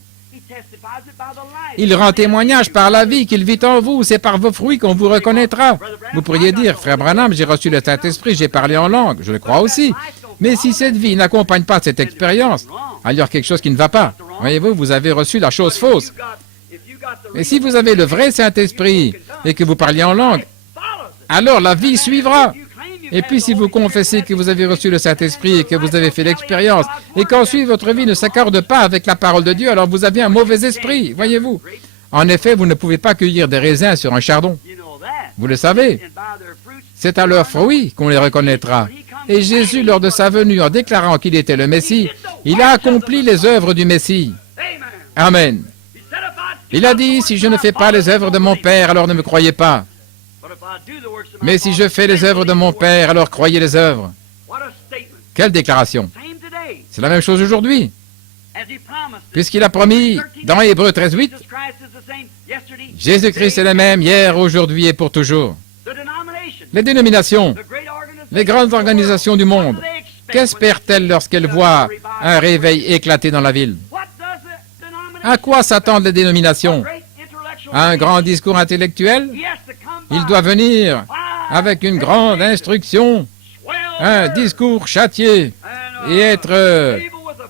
Il rend témoignage par la vie qu'il vit en vous. C'est par vos fruits qu'on vous reconnaîtra. Vous pourriez dire, frère Branham, j'ai reçu le Saint-Esprit, j'ai parlé en langue. Je le crois aussi. Mais si cette vie n'accompagne pas cette expérience, alors il y a quelque chose qui ne va pas. Voyez-vous, vous avez reçu la chose fausse. Et si vous avez le vrai Saint-Esprit et que vous parliez en langue, alors la vie suivra. Et puis si vous confessez que vous avez reçu le Saint-Esprit et que vous avez fait l'expérience, et qu'ensuite votre vie ne s'accorde pas avec la parole de Dieu, alors vous avez un mauvais esprit, voyez-vous. En effet, vous ne pouvez pas cueillir des raisins sur un chardon. Vous le savez. C'est à leurs fruits qu'on les reconnaîtra. Et Jésus, lors de sa venue, en déclarant qu'il était le Messie, il a accompli les œuvres du Messie. Amen. Il a dit, si je ne fais pas les œuvres de mon Père, alors ne me croyez pas. Mais si je fais les œuvres de mon Père, alors croyez les œuvres. Quelle déclaration! C'est la même chose aujourd'hui. Puisqu'il a promis, dans Hébreux 13:8, Jésus-Christ est le même hier, aujourd'hui et pour toujours. Les dénominations, les grandes organisations du monde, qu'espèrent-elles lorsqu'elles voient un réveil éclater dans la ville? À quoi s'attendent les dénominations? À un grand discours intellectuel? Il doit venir avec une grande instruction, un discours châtié et être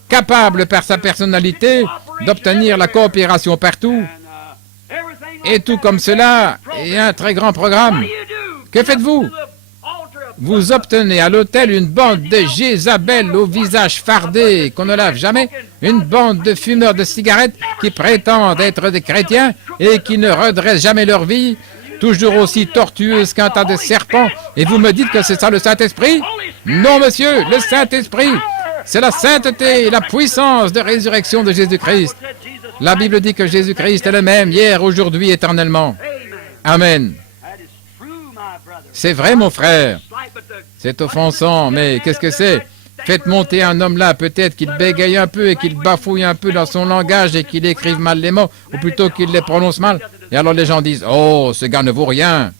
capable par sa personnalité d'obtenir la coopération partout. Et tout comme cela, et un très grand programme. Que faites-vous? Vous obtenez à l'hôtel une bande de Jézabel au visage fardé qu'on ne lave jamais, une bande de fumeurs de cigarettes qui prétendent être des chrétiens et qui ne redressent jamais leur vie, toujours aussi tortueuse qu'un tas de serpents, et vous me dites que c'est ça le Saint-Esprit? Non, monsieur, le Saint-Esprit, c'est la sainteté et la puissance de résurrection de Jésus-Christ. La Bible dit que Jésus-Christ est le même hier, aujourd'hui, éternellement. Amen. C'est vrai, mon frère. C'est offensant, mais qu'est-ce que c'est? Faites monter un homme là, peut-être qu'il bégaye un peu et qu'il bafouille un peu dans son langage et qu'il écrive mal les mots, ou plutôt qu'il les prononce mal. Et alors les gens disent, « Oh, ce gars ne vaut rien. »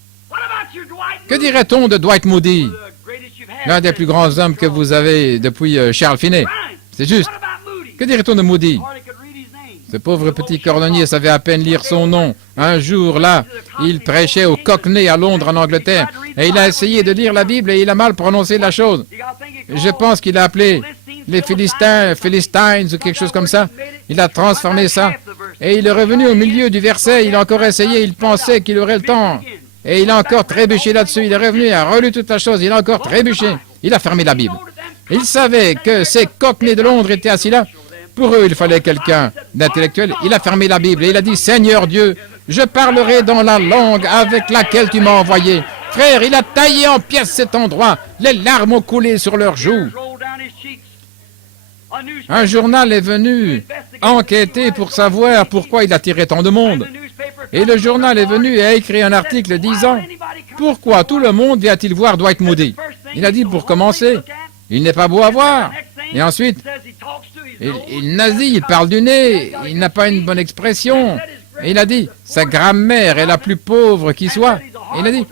Que dirait-on de Dwight Moody? L'un des plus grands hommes que vous avez depuis Charles Finney. C'est juste. Que dirait-on de Moody? Ce pauvre petit cordonnier savait à peine lire son nom. Un jour, là, il prêchait au Cockney à Londres, en Angleterre, et il a essayé de lire la Bible et il a mal prononcé la chose. Je pense qu'il a appelé les Philistines ou quelque chose comme ça. Il a transformé ça. Et il est revenu au milieu du verset, il a encore essayé, il pensait qu'il aurait le temps. Et il a encore trébuché là-dessus, il est revenu, il a relu toute la chose, il a encore trébuché. Il a fermé la Bible. Il savait que ces Cockneys de Londres étaient assis là. Pour eux, il fallait quelqu'un d'intellectuel. Il a fermé la Bible et il a dit, « Seigneur Dieu, je parlerai dans la langue avec laquelle tu m'as envoyé. » Frère, il a taillé en pièces cet endroit. Les larmes ont coulé sur leurs joues. Un journal est venu enquêter pour savoir pourquoi il attirait tant de monde. Et le journal est venu et a écrit un article disant, « Pourquoi tout le monde vient-il voir Dwight Moody ?» Il a dit, pour commencer, il n'est pas beau à voir. Et ensuite, il nazie, il parle du nez, il n'a pas une bonne expression. Et il a dit, sa grammaire est la plus pauvre qui soit. Et il a dit,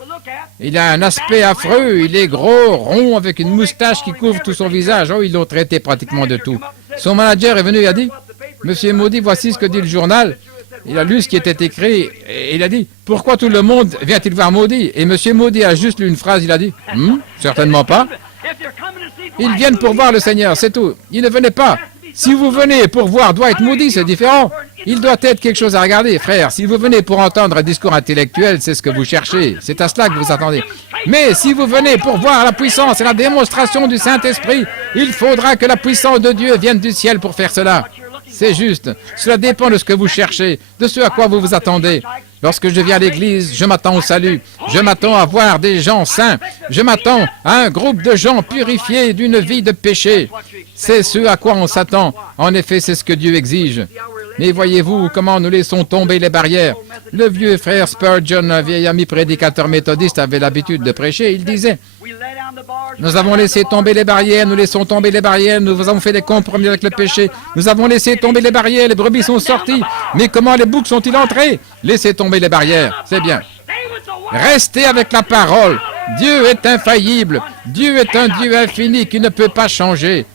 il a un aspect affreux, il est gros, rond, avec une moustache qui couvre tout son visage. Oh, ils l'ont traité pratiquement de tout. Son manager est venu et a dit, Monsieur Moody, voici ce que dit le journal. Il a lu ce qui était écrit et il a dit, pourquoi tout le monde vient-il voir Moody? Et Monsieur Moody a juste lu une phrase, il a dit, certainement pas. Ils viennent pour voir le Seigneur, c'est tout. Ils ne venaient pas. Si vous venez pour voir Dwight Moody, c'est différent. Il doit être quelque chose à regarder, frère. Si vous venez pour entendre un discours intellectuel, c'est ce que vous cherchez. C'est à cela que vous attendez. Mais si vous venez pour voir la puissance et la démonstration du Saint-Esprit, il faudra que la puissance de Dieu vienne du ciel pour faire cela. C'est juste. Cela dépend de ce que vous cherchez, de ce à quoi vous vous attendez. Lorsque je viens à l'église, je m'attends au salut. Je m'attends à voir des gens saints. Je m'attends à un groupe de gens purifiés d'une vie de péché. C'est ce à quoi on s'attend. En effet, c'est ce que Dieu exige. Mais voyez-vous comment nous laissons tomber les barrières. Le vieux frère Spurgeon, un vieil ami prédicateur méthodiste, avait l'habitude de prêcher. Il disait, nous avons laissé tomber les barrières, nous laissons tomber les barrières, nous avons fait des compromis avec le péché, nous avons laissé tomber les barrières, les brebis sont sorties. Mais comment les boucs sont-ils entrés? Laissez tomber les barrières, c'est bien. Restez avec la parole. Dieu est infaillible. Dieu est un Dieu infini qui ne peut pas changer.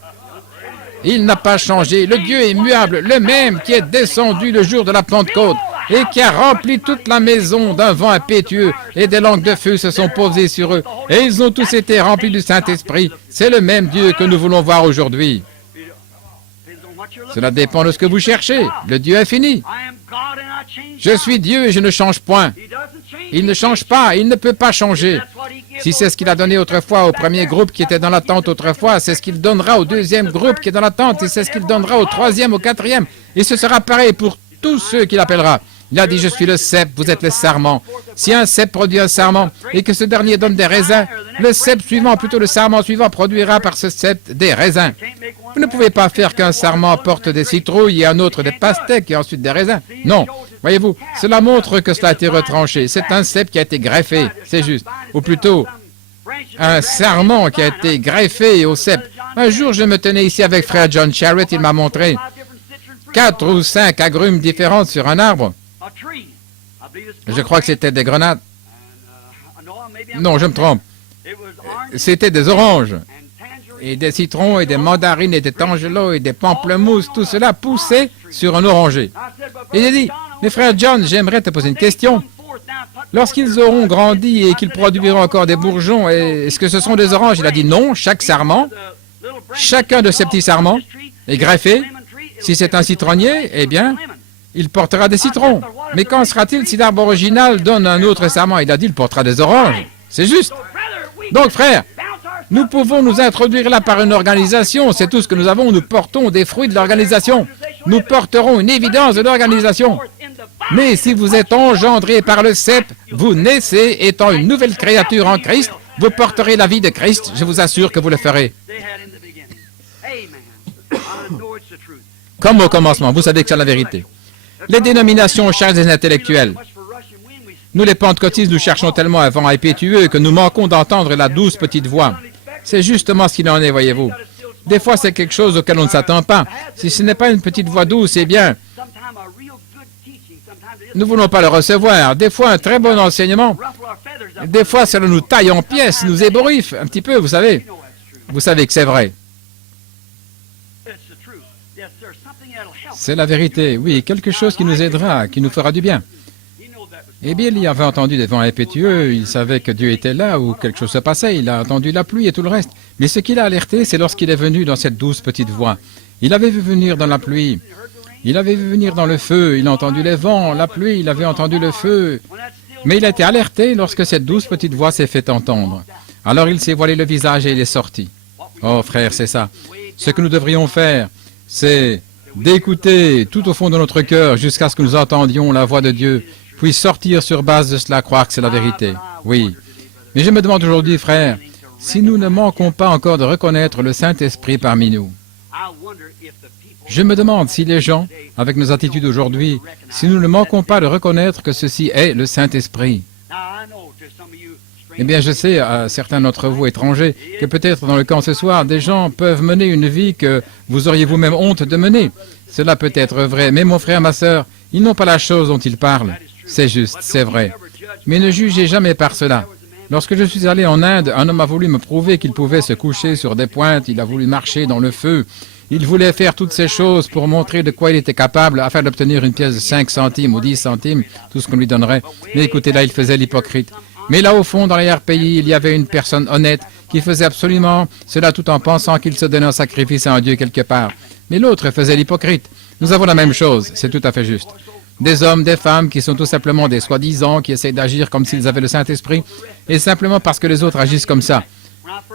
Il n'a pas changé. Le Dieu est immuable, le même qui est descendu le jour de la Pentecôte et qui a rempli toute la maison d'un vent impétueux et des langues de feu se sont posées sur eux et ils ont tous été remplis du Saint-Esprit. C'est le même Dieu que nous voulons voir aujourd'hui. Cela dépend de ce que vous cherchez. Le Dieu infini. Je suis Dieu et je ne change point. Il ne change pas, il ne peut pas changer. Si c'est ce qu'il a donné autrefois au premier groupe qui était dans la tente autrefois, c'est ce qu'il donnera au deuxième groupe qui est dans la tente, et c'est ce qu'il donnera au troisième, au quatrième. Et ce sera pareil pour tous ceux qu'il appellera. Il a dit, je suis le cep, vous êtes le sarment. Si un cep produit un sarment et que ce dernier donne des raisins, le cep suivant, plutôt le sarment suivant, produira par ce cep des raisins. Vous ne pouvez pas faire qu'un sarment porte des citrouilles et un autre des pastèques et ensuite des raisins. Non. Voyez-vous, cela montre que cela a été retranché. C'est un cep qui a été greffé, c'est juste. Ou plutôt, un sarment qui a été greffé au cep. Un jour, je me tenais ici avec frère John Charrett, il m'a montré 4 ou 5 agrumes différentes sur un arbre. Je crois que c'était des grenades. Non, je me trompe. C'était des oranges. Et des citrons, et des mandarines, et des tangelos, et des pamplemousses. Tout cela poussait sur un oranger. Et il a dit, mais frère John, j'aimerais te poser une question. Lorsqu'ils auront grandi et qu'ils produiront encore des bourgeons, est-ce que ce sont des oranges? Il a dit non, chaque sarment, chacun de ces petits sarments est greffé. Si c'est un citronnier, eh bien, il portera des citrons. Mais qu'en sera-t-il si l'arbre original donne un autre sarment? Il a dit, il portera des oranges. C'est juste. Donc, frère, nous pouvons nous introduire là par une organisation. C'est tout ce que nous avons. Nous portons des fruits de l'organisation. Nous porterons une évidence de l'organisation. Mais si vous êtes engendré par le cep, vous naissez étant une nouvelle créature en Christ. Vous porterez la vie de Christ. Je vous assure que vous le ferez. Comme au commencement, vous savez que c'est la vérité. Les dénominations cherchent des intellectuels. Nous, les pentecôtistes, nous cherchons tellement un vent impétueux que nous manquons d'entendre la douce petite voix. C'est justement ce qu'il en est, voyez-vous. Des fois, c'est quelque chose auquel on ne s'attend pas. Si ce n'est pas une petite voix douce, eh bien, nous ne voulons pas le recevoir. Des fois, un très bon enseignement, des fois, cela nous taille en pièces, nous ébouriffe un petit peu, vous savez. Vous savez que c'est vrai. C'est la vérité, oui, quelque chose qui nous aidera, qui nous fera du bien. Et Bill y avait entendu des vents impétueux, il savait que Dieu était là ou quelque chose se passait, il a entendu la pluie et tout le reste. Mais ce qui l'a alerté, c'est lorsqu'il est venu dans cette douce petite voix. Il avait vu venir dans la pluie, il avait vu venir dans le feu, il a entendu les vents, la pluie, il avait entendu le feu. Mais il a été alerté lorsque cette douce petite voix s'est fait entendre. Alors il s'est voilé le visage et il est sorti. Oh frère, c'est ça. Ce que nous devrions faire, c'est d'écouter tout au fond de notre cœur jusqu'à ce que nous entendions la voix de Dieu, puis sortir sur base de cela, croire que c'est la vérité. Oui. Mais je me demande aujourd'hui, frère, si nous ne manquons pas encore de reconnaître le Saint-Esprit parmi nous. Je me demande si les gens, avec nos attitudes aujourd'hui, si nous ne manquons pas de reconnaître que ceci est le Saint-Esprit. Eh bien, je sais, à certains d'entre vous étrangers, que peut-être dans le camp ce soir, des gens peuvent mener une vie que vous auriez vous-même honte de mener. Cela peut être vrai, mais mon frère, ma sœur, ils n'ont pas la chose dont ils parlent. C'est juste, c'est vrai. Mais ne jugez jamais par cela. Lorsque je suis allé en Inde, un homme a voulu me prouver qu'il pouvait se coucher sur des pointes, il a voulu marcher dans le feu. Il voulait faire toutes ces choses pour montrer de quoi il était capable afin d'obtenir une pièce de 5 centimes ou 10 centimes, tout ce qu'on lui donnerait. Mais écoutez, là, il faisait l'hypocrite. Mais là, au fond, dans l'arrière-pays, il y avait une personne honnête qui faisait absolument cela tout en pensant qu'il se donnait en sacrifice à un Dieu quelque part. Mais l'autre faisait l'hypocrite. Nous avons la même chose, c'est tout à fait juste. Des hommes, des femmes qui sont tout simplement des soi-disant, qui essayent d'agir comme s'ils avaient le Saint-Esprit, et simplement parce que les autres agissent comme ça.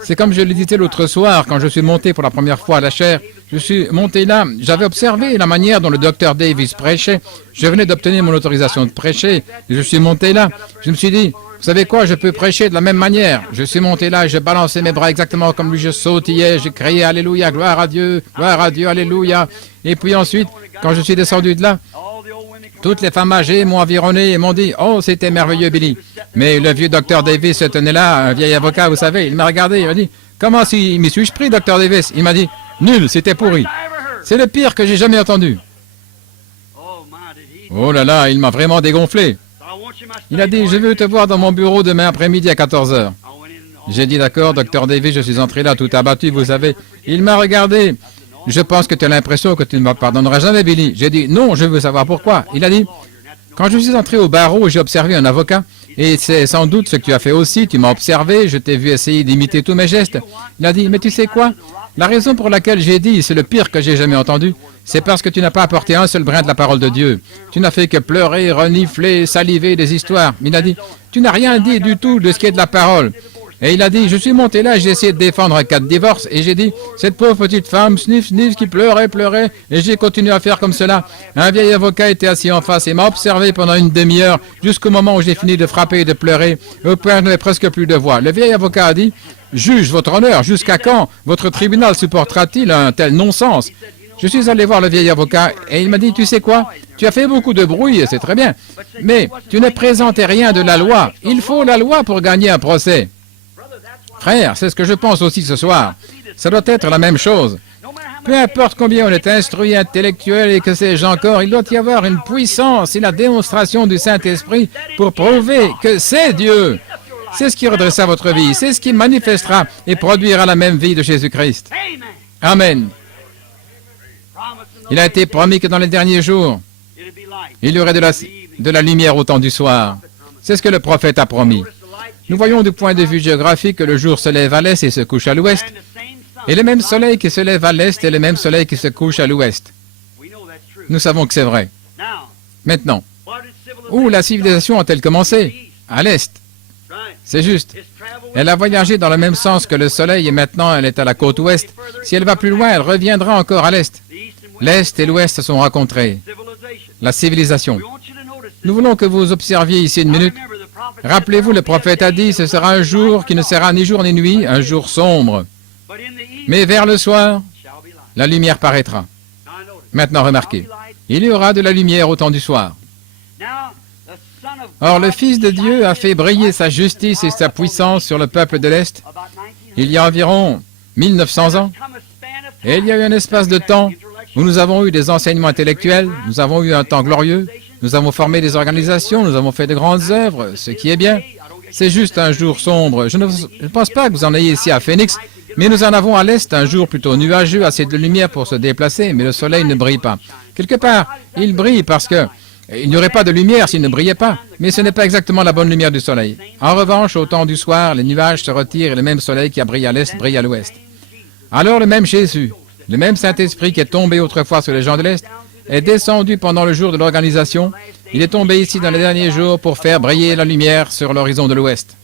C'est comme je le disais l'autre soir, quand je suis monté pour la première fois à la chaire, je suis monté là, j'avais observé la manière dont le docteur Davis prêchait, je venais d'obtenir mon autorisation de prêcher, et je suis monté là, je me suis dit, vous savez quoi, je peux prêcher de la même manière. Je suis monté là, je balançais mes bras exactement comme lui, je sautillais, je criais Alléluia, gloire à Dieu, Alléluia. Et puis ensuite, quand je suis descendu de là, toutes les femmes âgées m'ont environné et m'ont dit « Oh, c'était merveilleux, Billy ». Mais le vieux docteur Davis se tenait là, un vieil avocat, vous savez, il m'a regardé, il m'a dit « Comment m'y suis-je pris, docteur Davis ?» Il m'a dit « Nul, c'était pourri. C'est le pire que j'ai jamais entendu. » Oh là là, il m'a vraiment dégonflé. Il a dit « Je veux te voir dans mon bureau demain après-midi à 14 h. » J'ai dit « D'accord, docteur Davis, je suis entré là tout abattu, vous savez. » Il m'a regardé. « Je pense que tu as l'impression que tu ne me pardonneras jamais, Billy. » J'ai dit « Non, je veux savoir pourquoi. » Il a dit « Quand je suis entré au barreau, j'ai observé un avocat. Et c'est sans doute ce que tu as fait aussi. Tu m'as observé, je t'ai vu essayer d'imiter tous mes gestes. » Il a dit « Mais tu sais quoi? La raison pour laquelle j'ai dit c'est le pire que j'ai jamais entendu, c'est parce que tu n'as pas apporté un seul brin de la parole de Dieu. Tu n'as fait que pleurer, renifler, saliver des histoires. » Il a dit « Tu n'as rien dit du tout de ce qui est de la parole. Et il a dit, je suis monté là, j'ai essayé de défendre un cas de divorce, et j'ai dit, cette pauvre petite femme, sniff, sniff, qui pleurait, pleurait, et j'ai continué à faire comme cela. Un vieil avocat était assis en face et m'a observé pendant une demi-heure, jusqu'au moment où j'ai fini de frapper et de pleurer, au point où je n'avais presque plus de voix. Le vieil avocat a dit, juge, votre honneur, jusqu'à quand votre tribunal supportera-t-il un tel non-sens? Je suis allé voir le vieil avocat et il m'a dit, tu sais quoi, tu as fait beaucoup de bruit, c'est très bien, mais tu ne présentais rien de la loi. Il faut la loi pour gagner un procès. Frère, c'est ce que je pense aussi ce soir. Ça doit être la même chose. Peu importe combien on est instruit, intellectuel et que sais-je encore, il doit y avoir une puissance et la démonstration du Saint-Esprit pour prouver que c'est Dieu. C'est ce qui redressera votre vie, c'est ce qui manifestera et produira la même vie de Jésus-Christ. Amen. Il a été promis que dans les derniers jours, il y aurait de la lumière au temps du soir. C'est ce que le prophète a promis. Nous voyons du point de vue géographique que le jour se lève à l'est et se couche à l'ouest, et le même soleil qui se lève à l'est est le même soleil qui se couche à l'ouest. Nous savons que c'est vrai. Maintenant, où la civilisation a-t-elle commencé? À l'est. C'est juste. Elle a voyagé dans le même sens que le soleil et maintenant elle est à la côte ouest. Si elle va plus loin, elle reviendra encore à l'est. L'est et l'ouest se sont rencontrés. La civilisation. Nous voulons que vous observiez ici une minute. Rappelez-vous, le prophète a dit, ce sera un jour qui ne sera ni jour ni nuit, un jour sombre. Mais vers le soir, la lumière paraîtra. Maintenant, remarquez, il y aura de la lumière au temps du soir. Or, le Fils de Dieu a fait briller sa justice et sa puissance sur le peuple de l'Est il y a environ 1900 ans. Et il y a eu un espace de temps où nous avons eu des enseignements intellectuels, nous avons eu un temps glorieux, nous avons formé des organisations, nous avons fait de grandes œuvres, ce qui est bien. C'est juste un jour sombre. Je ne pense pas que vous en ayez ici à Phoenix, mais nous en avons à l'Est un jour plutôt nuageux, assez de lumière pour se déplacer, mais le soleil ne brille pas. Quelque part, il brille parce que il n'y aurait pas de lumière s'il ne brillait pas, mais ce n'est pas exactement la bonne lumière du soleil. En revanche, au temps du soir, les nuages se retirent et le même soleil qui a brillé à l'Est brille à l'Ouest. Alors le même Jésus, le même Saint-Esprit qui est tombé autrefois sur les gens de l'Est, est descendu pendant le jour de l'organisation. Il est tombé ici dans les derniers jours pour faire briller la lumière sur l'horizon de l'Ouest.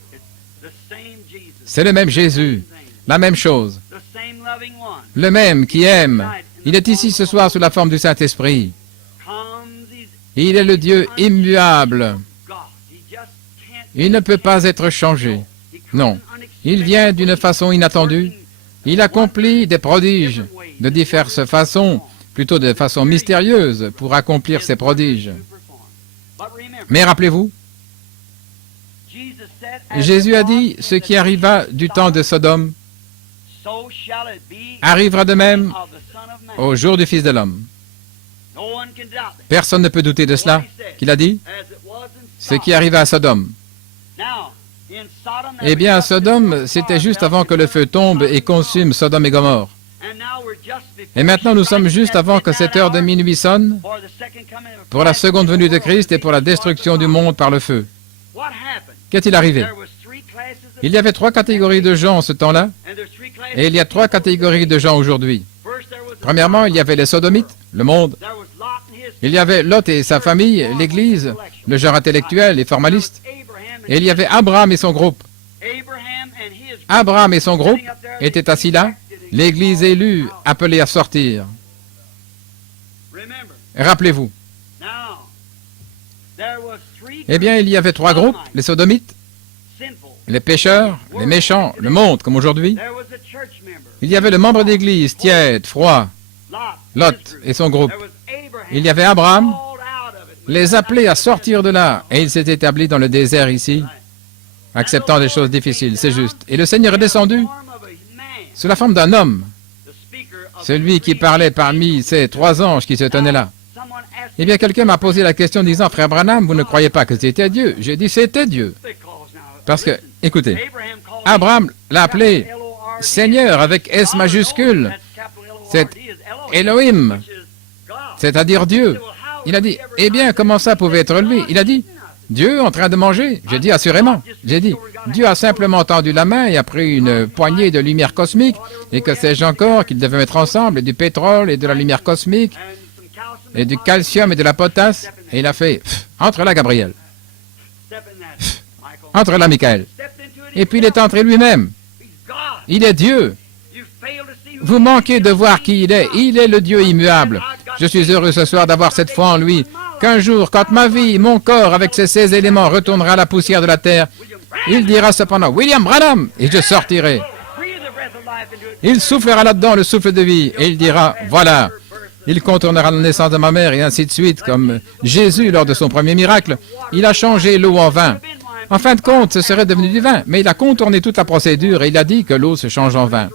C'est le même Jésus, la même chose, le même qui aime. Il est ici ce soir sous la forme du Saint-Esprit. Il est le Dieu immuable. Il ne peut pas être changé. Non. Il vient d'une façon inattendue. Il accomplit des prodiges de diverses façons, plutôt de façon mystérieuse, pour accomplir ces prodiges. Mais rappelez-vous, Jésus a dit, ce qui arriva du temps de Sodome arrivera de même au jour du Fils de l'homme. Personne ne peut douter de cela, qu'il a dit, ce qui arriva à Sodome. Eh bien, à Sodome, c'était juste avant que le feu tombe et consume Sodome et Gomorrhe. Et maintenant, nous sommes juste avant que cette heure de minuit sonne pour la seconde venue de Christ et pour la destruction du monde par le feu. Qu'est-il arrivé? Il y avait 3 catégories de gens en ce temps-là, et il y a 3 catégories de gens aujourd'hui. Premièrement, il y avait les sodomites, le monde. Il y avait Lot et sa famille, l'Église, le genre intellectuel et formaliste. Et il y avait Abraham et son groupe. Abraham et son groupe étaient assis là, l'Église élue appelée à sortir. Rappelez-vous. Eh bien, il y avait 3 groupes, les sodomites, les pécheurs, les méchants, le monde, comme aujourd'hui. Il y avait le membre d'église, tiède, froid, Lot et son groupe. Il y avait Abraham, les appelés à sortir de là, et il s'est établi dans le désert ici, acceptant des choses difficiles, c'est juste. Et le Seigneur est descendu sous la forme d'un homme, celui qui parlait parmi ces 3 anges qui se tenaient là. Eh bien, quelqu'un m'a posé la question disant, « Frère Branham, vous ne croyez pas que c'était Dieu ?» J'ai dit, « C'était Dieu. » Parce que, écoutez, Abraham l'a appelé Seigneur avec S majuscule. C'est Elohim, c'est-à-dire Dieu. Il a dit, « Eh bien, comment ça pouvait être lui ?» Il a dit, « Dieu en train de manger. » J'ai dit, « Assurément. » J'ai dit, « Dieu a simplement tendu la main et a pris une poignée de lumière cosmique, et que sais-je encore qu'il devait mettre ensemble, et du pétrole et de la lumière cosmique, et du calcium et de la potasse, et il a fait, entre là, Gabriel. Entre là, Michael. Et puis il est entré lui-même. Il est Dieu. Vous manquez de voir qui il est. Il est le Dieu immuable. Je suis heureux ce soir d'avoir cette foi en lui. Qu'un jour, quand ma vie, mon corps, avec ses 16 éléments, retournera à la poussière de la terre, il dira cependant, William Branham, et je sortirai. Il soufflera là-dedans le souffle de vie, et il dira, voilà. Il contournera la naissance de ma mère, et ainsi de suite, comme Jésus lors de son premier miracle. Il a changé l'eau en vin. En fin de compte, ce serait devenu du vin, mais il a contourné toute la procédure, et il a dit que l'eau se change en vin.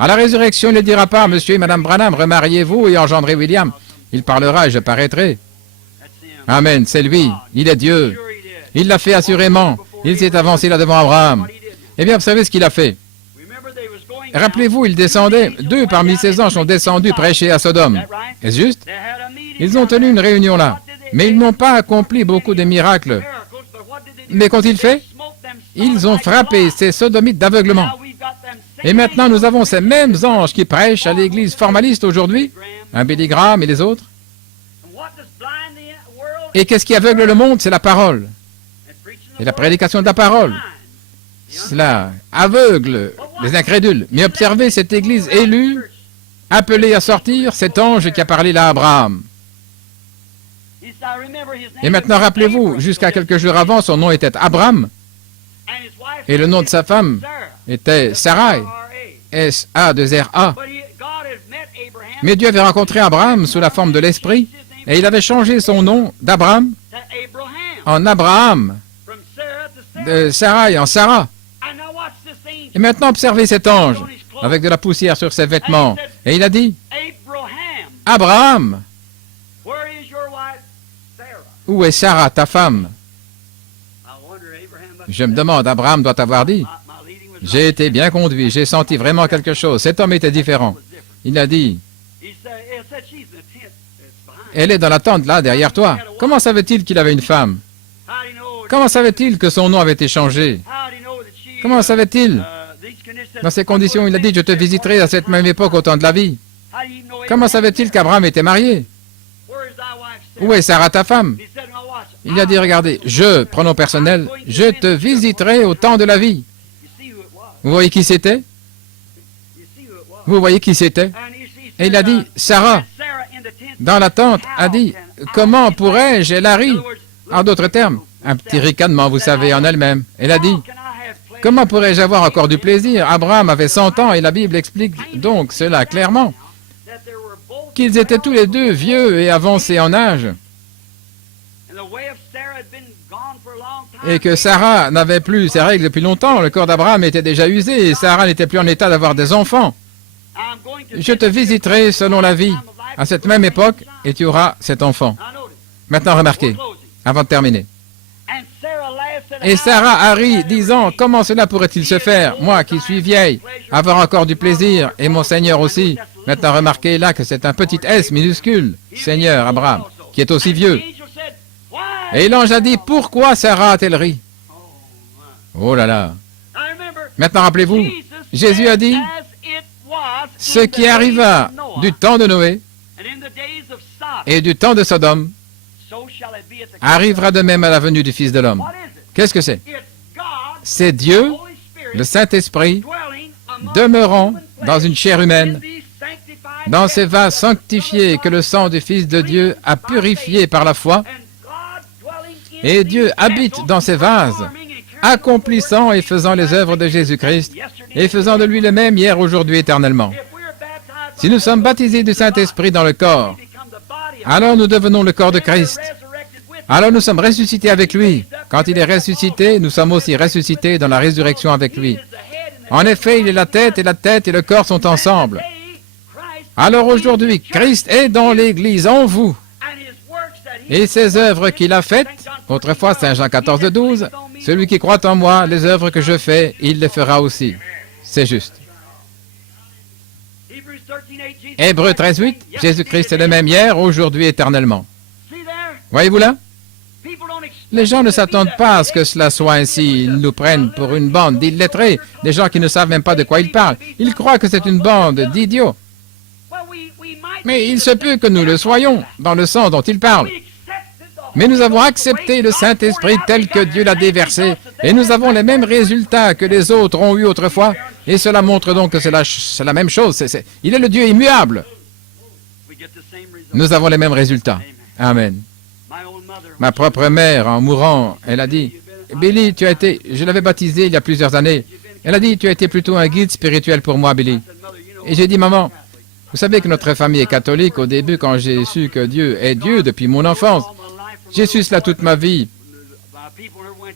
À la résurrection, il ne dira pas, Monsieur et Madame Branham, remariez-vous et engendrez William. Il parlera et je paraîtrai. Amen, c'est lui, il est Dieu. Il l'a fait assurément. Il s'est avancé là devant Abraham. Eh bien, vous savez ce qu'il a fait. Rappelez-vous, il descendait, 2 parmi ses anges sont descendus prêcher à Sodome. Est-ce juste? Ils ont tenu une réunion là, mais ils n'ont pas accompli beaucoup de miracles. Mais qu'ont-ils fait? Ils ont frappé ces sodomites d'aveuglement. Et maintenant, nous avons ces mêmes anges qui prêchent à l'église formaliste aujourd'hui, un Billy Graham et les autres. Et qu'est-ce qui aveugle le monde? C'est la parole. Et la prédication de la parole. Cela aveugle les incrédules. Mais observez cette église élue, appelée à sortir, cet ange qui a parlé là à Abraham. Et maintenant, rappelez-vous, jusqu'à quelques jours avant, son nom était Abraham, et le nom de sa femme était Sarai, S-A-2-R-A. Mais Dieu avait rencontré Abraham sous la forme de l'Esprit, et il avait changé son nom d'Abraham en Abraham, de Sarai en Sarah. Et maintenant, observez cet ange, avec de la poussière sur ses vêtements. Et il a dit, Abraham, où est Sarah, ta femme? Je me demande, Abraham doit avoir dit, j'ai été bien conduit, j'ai senti vraiment quelque chose. Cet homme était différent. Il a dit, elle est dans la tente là, derrière toi. Comment savait-il qu'il avait une femme? Comment savait-il que son nom avait été changé? Comment savait-il? Dans ces conditions, il a dit, je te visiterai à cette même époque au temps de la vie. Comment savait-il qu'Abraham était marié? Où est Sarah, ta femme? Il a dit, regardez, pronom personnel, je te visiterai au temps de la vie. Vous voyez qui c'était? Vous voyez qui c'était? Et il a dit, Sarah, dans la tente, a dit, comment pourrais-je? Elle a ri. En d'autres termes, un petit ricanement, vous savez, en elle-même. Elle a dit, comment pourrais-je avoir encore du plaisir? Abraham avait 100 ans et la Bible explique donc cela clairement, qu'ils étaient tous les deux vieux et avancés en âge, et que Sarah n'avait plus ses règles depuis longtemps. Le corps d'Abraham était déjà usé et Sarah n'était plus en état d'avoir des enfants. Je te visiterai selon la vie à cette même époque et tu auras cet enfant. Maintenant, remarquez, avant de terminer. Et Sarah a ri, disant, comment cela pourrait-il se faire, moi qui suis vieille, avoir encore du plaisir, et mon Seigneur aussi. Maintenant, remarquez là que c'est un petit S minuscule, Seigneur Abraham, qui est aussi vieux. Et l'ange a dit, pourquoi Sarah a-t-elle ri? Oh là là. Maintenant, rappelez-vous, Jésus a dit, ce qui arriva du temps de Noé et du temps de Sodome arrivera de même à la venue du Fils de l'homme. Qu'est-ce que c'est? C'est Dieu, le Saint-Esprit, demeurant dans une chair humaine, dans ces vases sanctifiés que le sang du Fils de Dieu a purifiés par la foi, et Dieu habite dans ces vases, accomplissant et faisant les œuvres de Jésus-Christ, et faisant de lui le même hier, aujourd'hui, éternellement. Si nous sommes baptisés du Saint-Esprit dans le corps, alors nous devenons le corps de Christ. Alors nous sommes ressuscités avec lui. Quand il est ressuscité, nous sommes aussi ressuscités dans la résurrection avec lui. En effet, il est la tête et le corps sont ensemble. Alors aujourd'hui, Christ est dans l'Église en vous. Et ses œuvres qu'il a faites, autrefois Saint Jean 14:12, celui qui croit en moi, les œuvres que je fais, il les fera aussi. C'est juste. Hébreux 13:8, Jésus-Christ est le même hier, aujourd'hui, éternellement. Voyez-vous là? Les gens ne s'attendent pas à ce que cela soit ainsi. Ils nous prennent pour une bande d'illettrés, des gens qui ne savent même pas de quoi ils parlent. Ils croient que c'est une bande d'idiots. Mais il se peut que nous le soyons, dans le sens dont ils parlent. Mais nous avons accepté le Saint-Esprit tel que Dieu l'a déversé, et nous avons les mêmes résultats que les autres ont eu autrefois, et cela montre donc que c'est la même chose. Il est le Dieu immuable. Nous avons les mêmes résultats. Amen. Ma propre mère, en mourant, elle a dit, « Billy, je l'avais baptisé il y a plusieurs années. Elle a dit, tu as été plutôt un guide spirituel pour moi, Billy. » Et j'ai dit, « Maman, vous savez que notre famille est catholique. Au début, quand j'ai su que Dieu est Dieu depuis mon enfance, j'ai su cela toute ma vie.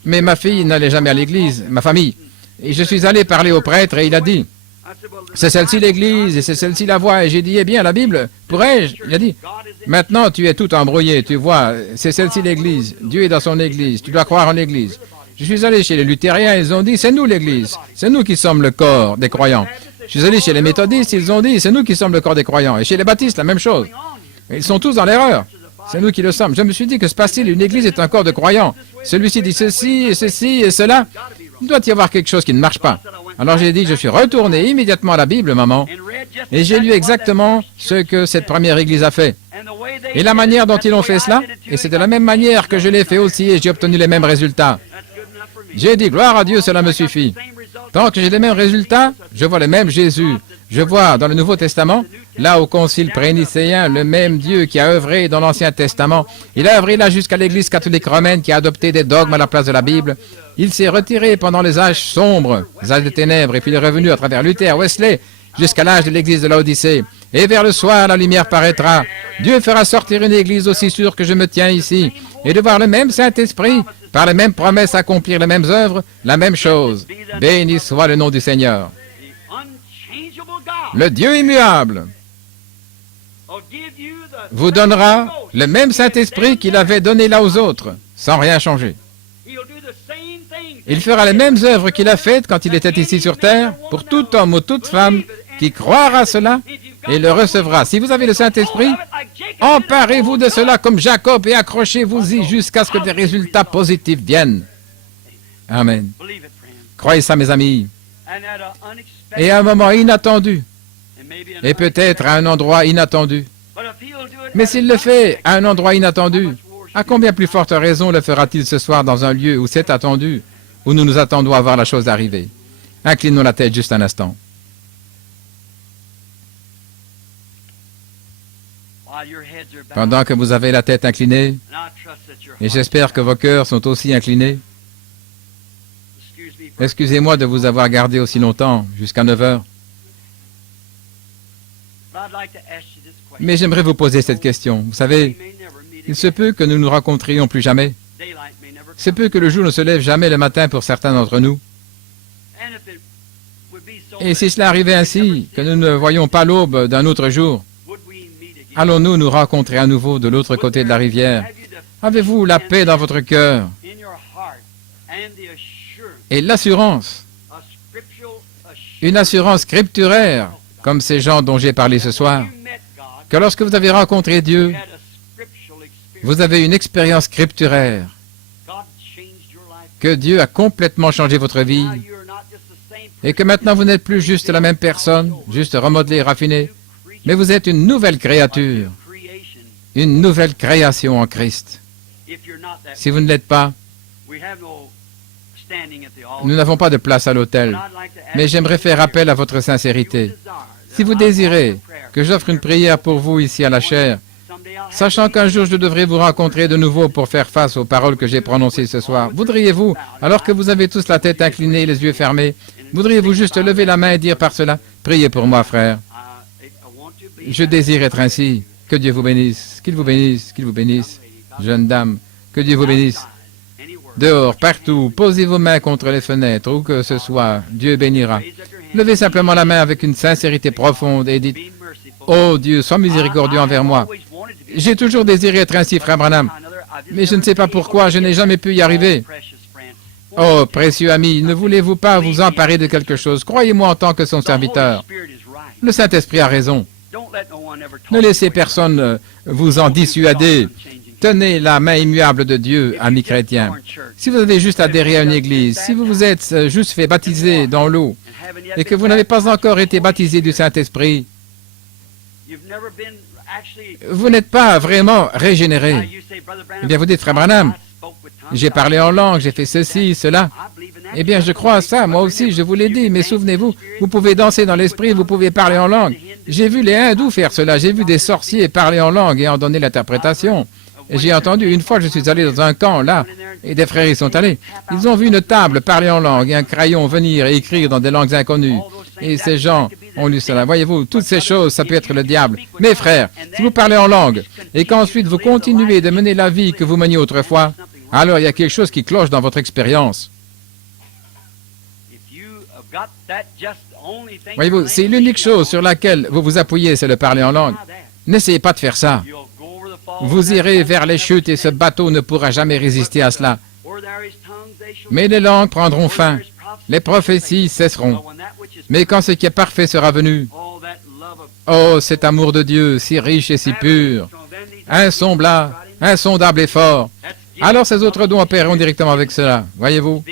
Mais ma fille n'allait jamais à l'église, ma famille. Et je suis allé parler au prêtre et il a dit, c'est celle-ci l'église et c'est celle-ci la voie. Et j'ai dit, eh bien, la Bible, pourrais-je? Il a dit, maintenant tu es tout embrouillé, tu vois, c'est celle-ci l'église. Dieu est dans son église, tu dois croire en l'église. Je suis allé chez les luthériens, ils ont dit, c'est nous l'église, c'est nous qui sommes le corps des croyants. Je suis allé chez les méthodistes, ils ont dit, c'est nous qui sommes le corps des croyants. Et chez les baptistes, la même chose. Ils sont tous dans l'erreur. C'est nous qui le sommes. Je me suis dit que se passe-t-il? Une église est un corps de croyants. Celui-ci dit ceci et cela. Il doit y avoir quelque chose qui ne marche pas. Alors j'ai dit, je suis retourné immédiatement à la Bible, maman, et j'ai lu exactement ce que cette première église a fait. Et la manière dont ils ont fait cela, et c'est de la même manière que je l'ai fait aussi, et j'ai obtenu les mêmes résultats. J'ai dit, gloire à Dieu, cela me suffit. Tant que j'ai les mêmes résultats, je vois le même Jésus. Je vois dans le Nouveau Testament, là au Concile prénicéen, le même Dieu qui a œuvré dans l'Ancien Testament. Il a œuvré là jusqu'à l'Église catholique romaine qui a adopté des dogmes à la place de la Bible. Il s'est retiré pendant les âges sombres, les âges de ténèbres, et puis il est revenu à travers Luther, Wesley, jusqu'à l'âge de l'Église de l'Odyssée. Et vers le soir, la lumière paraîtra. Dieu fera sortir une Église aussi sûre que je me tiens ici, et de voir le même Saint-Esprit, par les mêmes promesses, accomplir les mêmes œuvres, la même chose. Béni soit le nom du Seigneur. Le Dieu immuable vous donnera le même Saint-Esprit qu'il avait donné là aux autres, sans rien changer. Il fera les mêmes œuvres qu'il a faites quand il était ici sur terre, pour tout homme ou toute femme qui croira cela et le recevra. Si vous avez le Saint-Esprit, emparez-vous de cela comme Jacob et accrochez-vous-y jusqu'à ce que des résultats positifs viennent. Amen. Croyez ça, mes amis. Et à un moment inattendu, et peut-être à un endroit inattendu. Mais s'il le fait à un endroit inattendu, à combien plus forte raison le fera-t-il ce soir dans un lieu où c'est attendu, où nous nous attendons à voir la chose arriver? Inclinons la tête juste un instant. Pendant que vous avez la tête inclinée, et j'espère que vos cœurs sont aussi inclinés, excusez-moi de vous avoir gardé aussi longtemps, jusqu'à 9 heures. Mais j'aimerais vous poser cette question. Vous savez, il se peut que nous nous rencontrions plus jamais. Il se peut que le jour ne se lève jamais le matin pour certains d'entre nous. Et si cela arrivait ainsi, que nous ne voyions pas l'aube d'un autre jour, allons-nous nous rencontrer à nouveau de l'autre côté de la rivière? Avez-vous la paix dans votre cœur et l'assurance, une assurance scripturaire, comme ces gens dont j'ai parlé ce soir, que lorsque vous avez rencontré Dieu, vous avez une expérience scripturaire, que Dieu a complètement changé votre vie, et que maintenant vous n'êtes plus juste la même personne, juste remodelée, raffinée, mais vous êtes une nouvelle créature, une nouvelle création en Christ. Si vous ne l'êtes pas, nous n'avons pas de place à l'autel, mais j'aimerais faire appel à votre sincérité. Si vous désirez que j'offre une prière pour vous ici à la chaire, sachant qu'un jour je devrais vous rencontrer de nouveau pour faire face aux paroles que j'ai prononcées ce soir, voudriez-vous, alors que vous avez tous la tête inclinée et les yeux fermés, voudriez-vous juste lever la main et dire par cela, priez pour moi, frère. Je désire être ainsi. Que Dieu vous bénisse, qu'il vous bénisse, qu'il vous bénisse. Jeune dame, que Dieu vous bénisse. Dehors, partout, posez vos mains contre les fenêtres, où que ce soit, Dieu bénira. Levez simplement la main avec une sincérité profonde et dites, « Oh Dieu, sois miséricordieux envers moi. J'ai toujours désiré être ainsi, frère Branham, mais je ne sais pas pourquoi, je n'ai jamais pu y arriver. Oh, précieux ami, ne voulez-vous pas vous emparer de quelque chose? Croyez-moi en tant que son serviteur. Le Saint-Esprit a raison. Ne laissez personne vous en dissuader. Tenez la main immuable de Dieu, amis chrétiens. Si vous avez juste adhéré à une église, si vous vous êtes juste fait baptiser dans l'eau et que vous n'avez pas encore été baptisé du Saint-Esprit, vous n'êtes pas vraiment régénéré. Eh bien, vous dites, Frère Branham, j'ai parlé en langue, j'ai fait ceci, cela. Eh bien, je crois à ça, moi aussi, je vous l'ai dit, mais souvenez-vous, vous pouvez danser dans l'esprit, vous pouvez parler en langue. J'ai vu les hindous faire cela, j'ai vu des sorciers parler en langue et en donner l'interprétation. Et j'ai entendu, une fois, je suis allé dans un camp, là, et des frères y sont allés. Ils ont vu une table parler en langue et un crayon venir et écrire dans des langues inconnues. Et ces gens ont lu cela. Voyez-vous, toutes ces choses, ça peut être le diable. Mes frères, si vous parlez en langue et qu'ensuite vous continuez de mener la vie que vous meniez autrefois, alors il y a quelque chose qui cloche dans votre expérience. Voyez-vous, c'est l'unique chose sur laquelle vous vous appuyez, c'est le parler en langue. N'essayez pas de faire ça. Vous irez vers les chutes et ce bateau ne pourra jamais résister à cela. Mais les langues prendront fin, les prophéties cesseront. Mais quand ce qui est parfait sera venu, oh, cet amour de Dieu, si riche et si pur, insondable et fort, alors ces autres dons opéreront directement avec cela. Voyez-vous,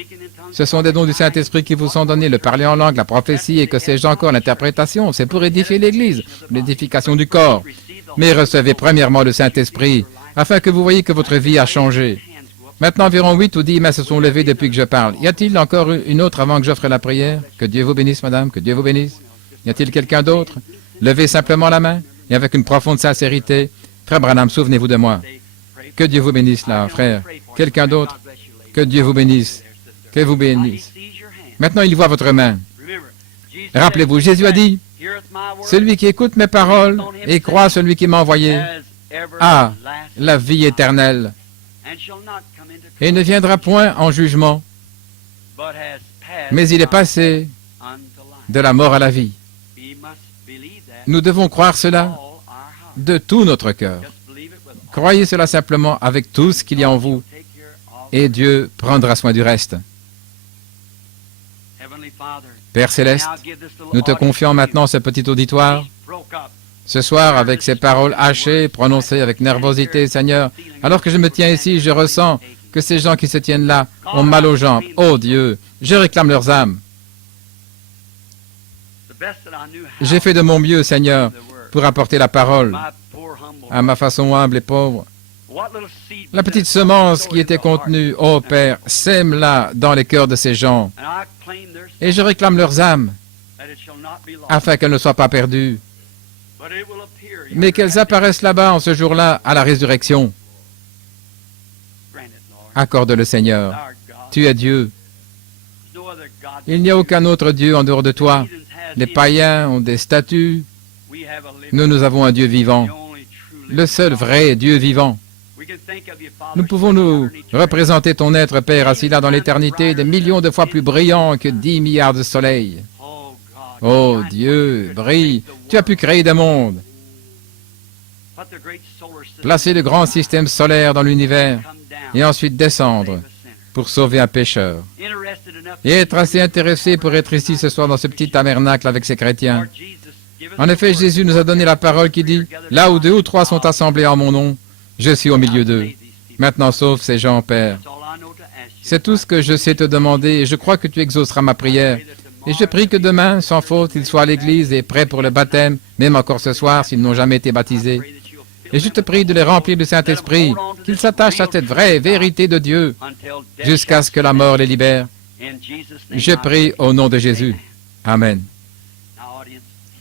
ce sont des dons du Saint-Esprit qui vous sont donnés, le parler en langue, la prophétie et que sais-je encore, l'interprétation. C'est pour édifier l'Église, l'édification du corps. Mais recevez premièrement le Saint-Esprit, afin que vous voyez que votre vie a changé. Maintenant, environ 8 ou 10 mains se sont levées depuis que je parle. Y a-t-il encore une autre avant que j'offre la prière? Que Dieu vous bénisse, madame, que Dieu vous bénisse. Y a-t-il quelqu'un d'autre? Levez simplement la main, et avec une profonde sincérité. Frère Branham, souvenez-vous de moi. Que Dieu vous bénisse, là, frère. Quelqu'un d'autre? Que Dieu vous bénisse. Que vous bénisse. Maintenant, il voit votre main. Rappelez-vous, Jésus a dit, « Celui qui écoute mes paroles et croit celui qui m'a envoyé a la vie éternelle et ne viendra point en jugement, mais il est passé de la mort à la vie. » Nous devons croire cela de tout notre cœur. Croyez cela simplement avec tout ce qu'il y a en vous, et Dieu prendra soin du reste. Père Céleste, nous te confions maintenant ce petit auditoire. Ce soir, avec ces paroles hachées, prononcées avec nervosité, Seigneur, alors que je me tiens ici, je ressens que ces gens qui se tiennent là ont mal aux jambes. Oh Dieu, je réclame leurs âmes. J'ai fait de mon mieux, Seigneur, pour apporter la parole à ma façon humble et pauvre. La petite semence qui était contenue, ô Père, sème-la dans les cœurs de ces gens. Et je réclame leurs âmes, afin qu'elles ne soient pas perdues, mais qu'elles apparaissent là-bas en ce jour-là à la résurrection. Accorde-le, Seigneur. Tu es Dieu. Il n'y a aucun autre Dieu en dehors de toi. Les païens ont des statues. Nous avons un Dieu vivant, le seul vrai Dieu vivant. Nous pouvons nous représenter ton être, Père, assis là dans l'éternité, des millions de fois plus brillant que 10 milliards de soleils. Oh Dieu, brille, tu as pu créer des mondes, placer le grand système solaire dans l'univers et ensuite descendre pour sauver un pécheur. Et être assez intéressé pour être ici ce soir dans ce petit tabernacle avec ces chrétiens. En effet, Jésus nous a donné la parole qui dit, « Là où 2 ou 3 sont assemblés en mon nom, je suis au milieu d'eux. » Maintenant, sauve ces gens, Père. C'est tout ce que je sais te demander et je crois que tu exauceras ma prière. Et je prie que demain, sans faute, ils soient à l'église et prêts pour le baptême, même encore ce soir s'ils n'ont jamais été baptisés. Et je te prie de les remplir du Saint-Esprit, qu'ils s'attachent à cette vraie vérité de Dieu, jusqu'à ce que la mort les libère. Je prie au nom de Jésus. Amen.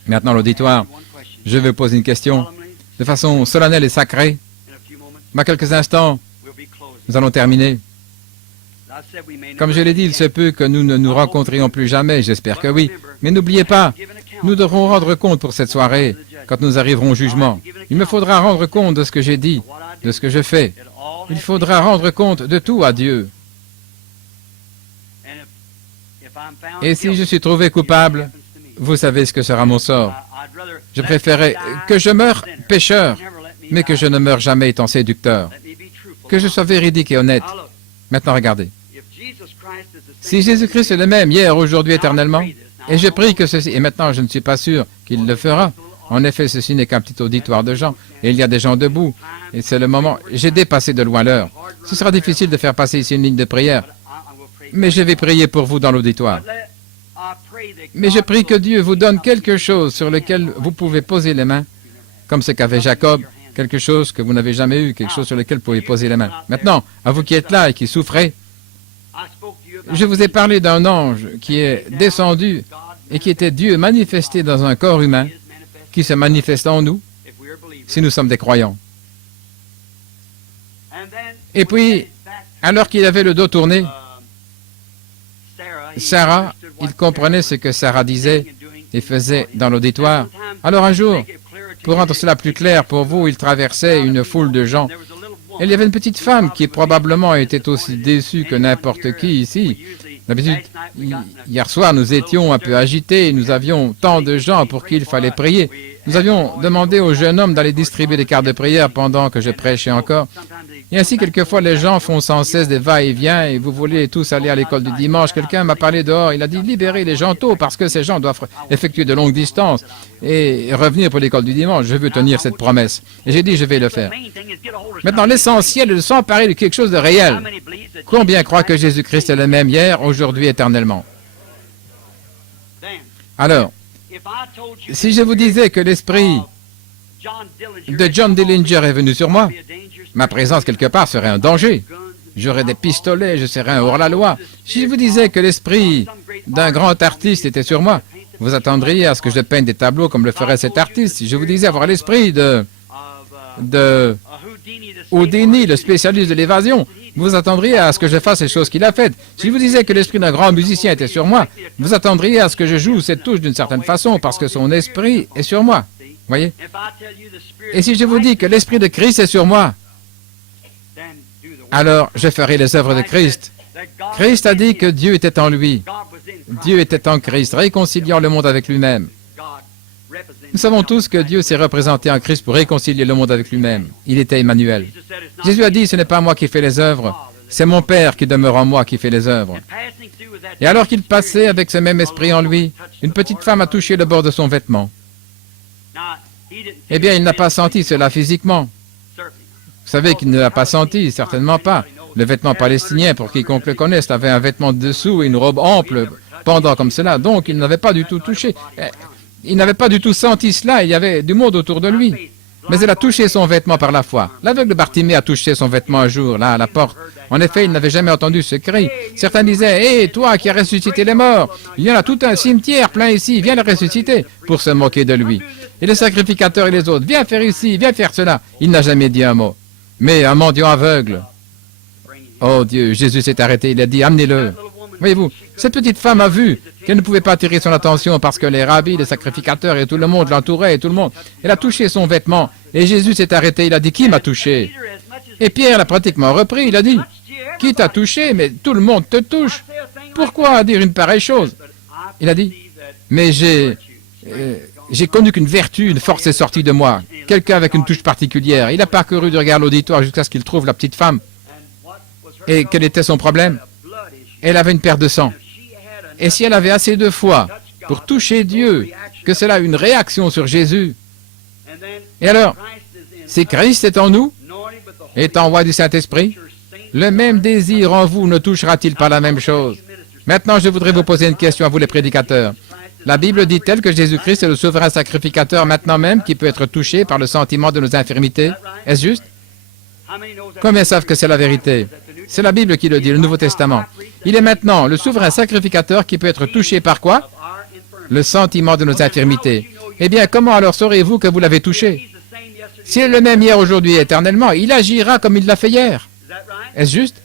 Maintenant, l'auditoire, je vais poser une question de façon solennelle et sacrée. Dans quelques instants, nous allons terminer. Comme je l'ai dit, il se peut que nous ne nous rencontrions plus jamais, j'espère que oui. Mais n'oubliez pas, nous devrons rendre compte pour cette soirée, quand nous arriverons au jugement. Il me faudra rendre compte de ce que j'ai dit, de ce que je fais. Il faudra rendre compte de tout à Dieu. Et si je suis trouvé coupable, vous savez ce que sera mon sort. Je préférais que je meure pécheur, mais que je ne meure jamais étant séducteur. Que je sois véridique et honnête. Maintenant, regardez. Si Jésus-Christ est le même hier, aujourd'hui, éternellement, et je prie que ceci, et maintenant je ne suis pas sûr qu'il le fera. En effet, ceci n'est qu'un petit auditoire de gens, et il y a des gens debout, et c'est le moment, j'ai dépassé de loin l'heure. Ce sera difficile de faire passer ici une ligne de prière, mais je vais prier pour vous dans l'auditoire. Mais je prie que Dieu vous donne quelque chose sur lequel vous pouvez poser les mains comme ce qu'avait Jacob, quelque chose que vous n'avez jamais eu, quelque chose sur lequel vous pouvez poser les mains. Maintenant, à vous qui êtes là et qui souffrez, je vous ai parlé d'un ange qui est descendu et qui était Dieu manifesté dans un corps humain, qui se manifeste en nous, si nous sommes des croyants. Et puis, alors qu'il avait le dos tourné, Sarah, il comprenait ce que Sarah disait et faisait dans l'auditoire. Alors un jour, pour rendre cela plus clair pour vous, il traversait une foule de gens. Et il y avait une petite femme qui probablement était aussi déçue que n'importe qui ici. D'habitude, hier soir, nous étions un peu agités, nous avions tant de gens pour qui il fallait prier. Nous avions demandé au jeune homme d'aller distribuer des cartes de prière pendant que je prêchais encore. Et ainsi, quelquefois, les gens font sans cesse des va-et-vient et vous voulez tous aller à l'école du dimanche. Quelqu'un m'a parlé dehors, il a dit libérez les gens tôt parce que ces gens doivent effectuer de longues distances et revenir pour l'école du dimanche. Je veux tenir cette promesse. Et j'ai dit je vais le faire. Maintenant, l'essentiel est de s'emparer de quelque chose de réel. Combien croient que Jésus-Christ est le même hier, aujourd'hui, éternellement? Alors, si je vous disais que l'esprit de John Dillinger est venu sur moi, ma présence quelque part serait un danger. J'aurais des pistolets, je serais un hors-la-loi. Si je vous disais que l'esprit d'un grand artiste était sur moi, vous attendriez à ce que je peigne des tableaux comme le ferait cet artiste. Si je vous disais avoir l'esprit de Houdini, le spécialiste de l'évasion, vous attendriez à ce que je fasse les choses qu'il a faites. Si je vous disais que l'esprit d'un grand musicien était sur moi, vous attendriez à ce que je joue cette touche d'une certaine façon parce que son esprit est sur moi. Voyez? Et si je vous dis que l'esprit de Christ est sur moi, alors je ferai les œuvres de Christ. Christ a dit que Dieu était en lui. Dieu était en Christ, réconciliant le monde avec lui-même. Nous savons tous que Dieu s'est représenté en Christ pour réconcilier le monde avec lui-même. Il était Emmanuel. Jésus a dit, ce n'est pas moi qui fais les œuvres, c'est mon Père qui demeure en moi qui fait les œuvres. Et alors qu'il passait avec ce même esprit en lui, une petite femme a touché le bord de son vêtement. Eh bien, il n'a pas senti cela physiquement. Vous savez qu'il ne l'a pas senti, certainement pas. Le vêtement palestinien, pour quiconque le connaisse, avait un vêtement de dessous et une robe ample, pendant comme cela. Donc, il n'avait pas du tout touché. Il n'avait pas du tout senti cela, il y avait du monde autour de lui. Mais elle a touché son vêtement par la foi. L'aveugle Bartimée a touché son vêtement un jour, là, à la porte. En effet, il n'avait jamais entendu ce cri. Certains disaient, « Hé, toi qui as ressuscité les morts, il y en a tout un cimetière plein ici, viens le ressusciter » pour se moquer de lui. Et les sacrificateurs et les autres, « Viens faire ici, viens faire cela. » Il n'a jamais dit un mot. Mais un mendiant aveugle, oh Dieu, Jésus s'est arrêté, il a dit, « Amenez-le. » Voyez-vous, cette petite femme a vu qu'elle ne pouvait pas attirer son attention parce que les rabbis, les sacrificateurs et tout le monde l'entouraient et tout le monde. Elle a touché son vêtement et Jésus s'est arrêté. Il a dit, qui m'a touché? Et Pierre l'a pratiquement repris. Il a dit, qui t'a touché? Mais tout le monde te touche. Pourquoi dire une pareille chose? Il a dit, mais j'ai connu qu'une vertu, une force est sortie de moi. Quelqu'un avec une touche particulière. Il a parcouru du regard l'auditoire jusqu'à ce qu'il trouve la petite femme. Et quel était son problème? Elle avait une perte de sang. Et si elle avait assez de foi pour toucher Dieu, que cela a une réaction sur Jésus. Et alors, si Christ est en nous, est envoyé du Saint-Esprit, le même désir en vous ne touchera-t-il pas la même chose? Maintenant, je voudrais vous poser une question à vous les prédicateurs. La Bible dit-elle que Jésus-Christ est le souverain sacrificateur maintenant même qui peut être touché par le sentiment de nos infirmités? Est-ce juste? Combien savent que c'est la vérité? C'est la Bible qui le dit, le Nouveau Testament. Il est maintenant le souverain sacrificateur qui peut être touché par quoi? Le sentiment de nos infirmités. Eh bien, comment alors saurez-vous que vous l'avez touché? S'il est le même hier, aujourd'hui, éternellement, il agira comme il l'a fait hier. Est-ce juste?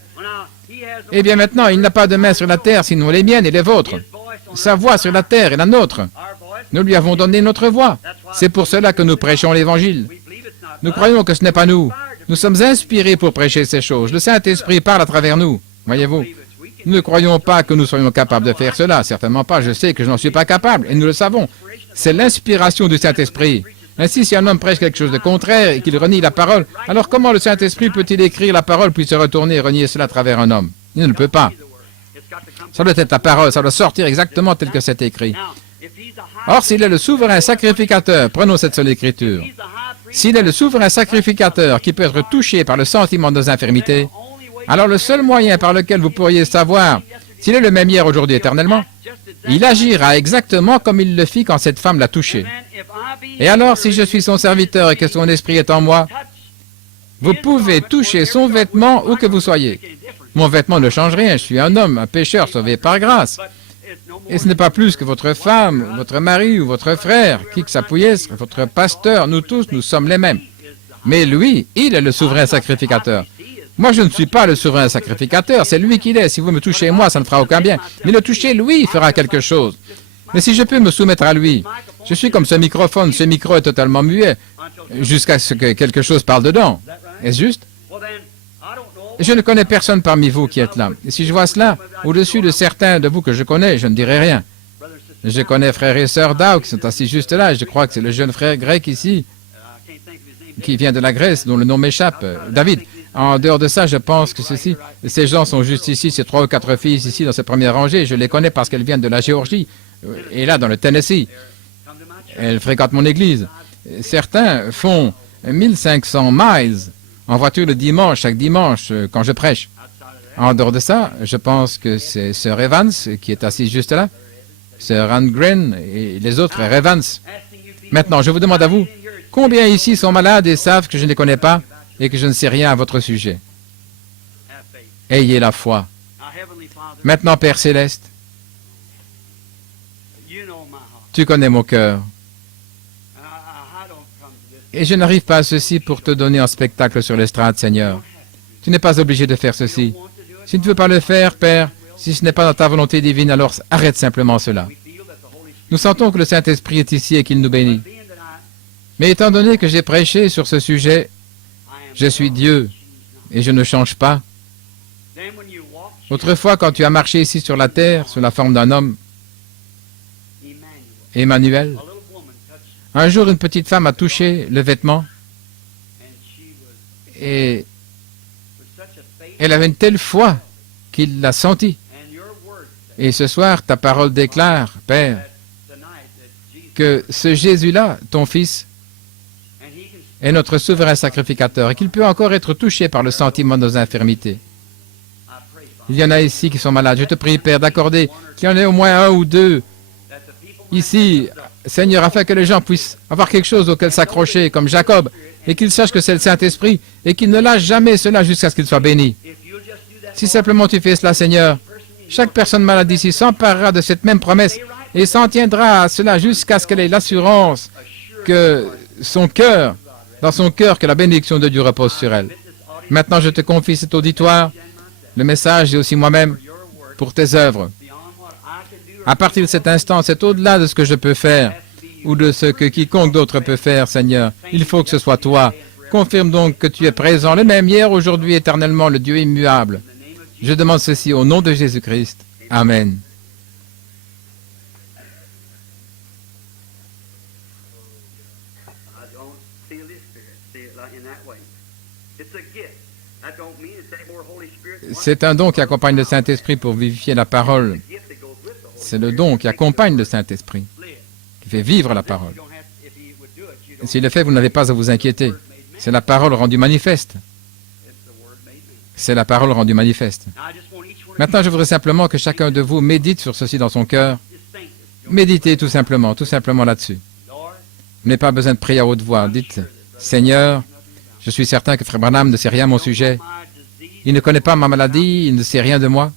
Eh bien, maintenant, il n'a pas de main sur la terre, sinon les miennes et les vôtres. Sa voix sur la terre est la nôtre. Nous lui avons donné notre voix. C'est pour cela que nous prêchons l'Évangile. Nous croyons que ce n'est pas nous. Nous sommes inspirés pour prêcher ces choses. Le Saint-Esprit parle à travers nous. Voyez-vous, nous ne croyons pas que nous soyons capables de faire cela. Certainement pas. Je sais que je n'en suis pas capable. Et nous le savons. C'est l'inspiration du Saint-Esprit. Ainsi, si un homme prêche quelque chose de contraire et qu'il renie la parole, alors comment le Saint-Esprit peut-il écrire la parole puis se retourner et renier cela à travers un homme? Il ne peut pas. Ça doit être la parole. Ça doit sortir exactement tel que c'est écrit. Or, s'il est le souverain sacrificateur, prenons cette seule écriture. S'il est le souverain sacrificateur qui peut être touché par le sentiment de nos infirmités, alors le seul moyen par lequel vous pourriez savoir s'il est le même hier, aujourd'hui, éternellement, il agira exactement comme il le fit quand cette femme l'a touché. Et alors, si je suis son serviteur et que son esprit est en moi, vous pouvez toucher son vêtement où que vous soyez. Mon vêtement ne change rien, je suis un homme, un pécheur sauvé par grâce. Et ce n'est pas plus que votre femme, votre mari ou votre frère, qui que ça puisse être, votre pasteur, nous tous, nous sommes les mêmes. Mais lui, il est le souverain sacrificateur. Moi, je ne suis pas le souverain sacrificateur, c'est lui qui l'est. Si vous me touchez moi, ça ne fera aucun bien. Mais le toucher lui fera quelque chose. Mais si je peux me soumettre à lui, je suis comme ce microphone, ce micro est totalement muet, jusqu'à ce que quelque chose parle dedans. Est-ce juste? Je ne connais personne parmi vous qui êtes là. Et si je vois cela, au-dessus de certains de vous que je connais, je ne dirai rien. Je connais frères et sœurs Dow qui sont assis juste là. Je crois que c'est le jeune frère grec ici, qui vient de la Grèce, dont le nom m'échappe, David. En dehors de ça, je pense que ces gens sont juste ici, ces 3 ou 4 filles ici dans cette première rangée. Je les connais parce qu'elles viennent de la Géorgie, et là, dans le Tennessee. Elles fréquentent mon église. Certains font 1500 miles en voiture le dimanche, chaque dimanche, quand je prêche. En dehors de ça, je pense que c'est Sir Evans qui est assis juste là, Sir Rangren et les autres frères Evans. Maintenant, je vous demande à vous, combien ici sont malades et savent que je ne les connais pas et que je ne sais rien à votre sujet? Ayez la foi. Maintenant, Père Céleste, tu connais mon cœur. Et je n'arrive pas à ceci pour te donner un spectacle sur l'estrade, Seigneur. Tu n'es pas obligé de faire ceci. Si tu ne veux pas le faire, Père, si ce n'est pas dans ta volonté divine, alors arrête simplement cela. Nous sentons que le Saint-Esprit est ici et qu'il nous bénit. Mais étant donné que j'ai prêché sur ce sujet, je suis Dieu et je ne change pas. Autrefois, quand tu as marché ici sur la terre, sous la forme d'un homme, Emmanuel, un jour, une petite femme a touché le vêtement et elle avait une telle foi qu'il l'a senti. Et ce soir, ta parole déclare, Père, que ce Jésus-là, ton Fils, est notre souverain sacrificateur et qu'il peut encore être touché par le sentiment de nos infirmités. Il y en a ici qui sont malades. Je te prie, Père, d'accorder qu'il y en ait au moins 1 ou 2 ici, Seigneur, afin que les gens puissent avoir quelque chose auquel s'accrocher, comme Jacob, et qu'ils sachent que c'est le Saint-Esprit, et qu'ils ne lâchent jamais cela jusqu'à ce qu'ils soient bénis. Si simplement tu fais cela, Seigneur, chaque personne malade ici s'emparera de cette même promesse et s'en tiendra à cela jusqu'à ce qu'elle ait l'assurance que son cœur, dans son cœur, que la bénédiction de Dieu repose sur elle. Maintenant, je te confie cet auditoire, le message et aussi moi-même pour tes œuvres. À partir de cet instant, c'est au-delà de ce que je peux faire ou de ce que quiconque d'autre peut faire, Seigneur. Il faut que ce soit toi. Confirme donc que tu es présent, le même hier, aujourd'hui, éternellement, le Dieu immuable. Je demande ceci au nom de Jésus-Christ. Amen. C'est un don qui accompagne le Saint-Esprit pour vivifier la parole. C'est le don qui accompagne le Saint-Esprit, qui fait vivre la parole. S'il le fait, vous n'avez pas à vous inquiéter. C'est la parole rendue manifeste. C'est la parole rendue manifeste. Maintenant, je voudrais simplement que chacun de vous médite sur ceci dans son cœur. Méditez tout simplement là-dessus. Vous n'avez pas besoin de prier à haute voix. Dites, Seigneur, je suis certain que Frère Branham ne sait rien à mon sujet. Il ne connaît pas ma maladie, il ne sait rien de moi.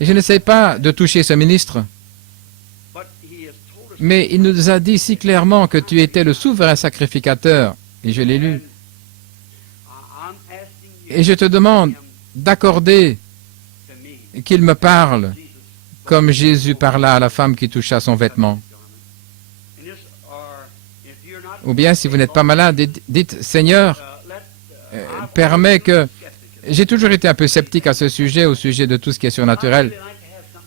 Et je n'essaie pas de toucher ce ministre, mais il nous a dit si clairement que tu étais le souverain sacrificateur, et je l'ai lu. Et je te demande d'accorder qu'il me parle comme Jésus parla à la femme qui toucha son vêtement. Ou bien, si vous n'êtes pas malade, dites, Seigneur, permets que... J'ai toujours été un peu sceptique à ce sujet, au sujet de tout ce qui est surnaturel,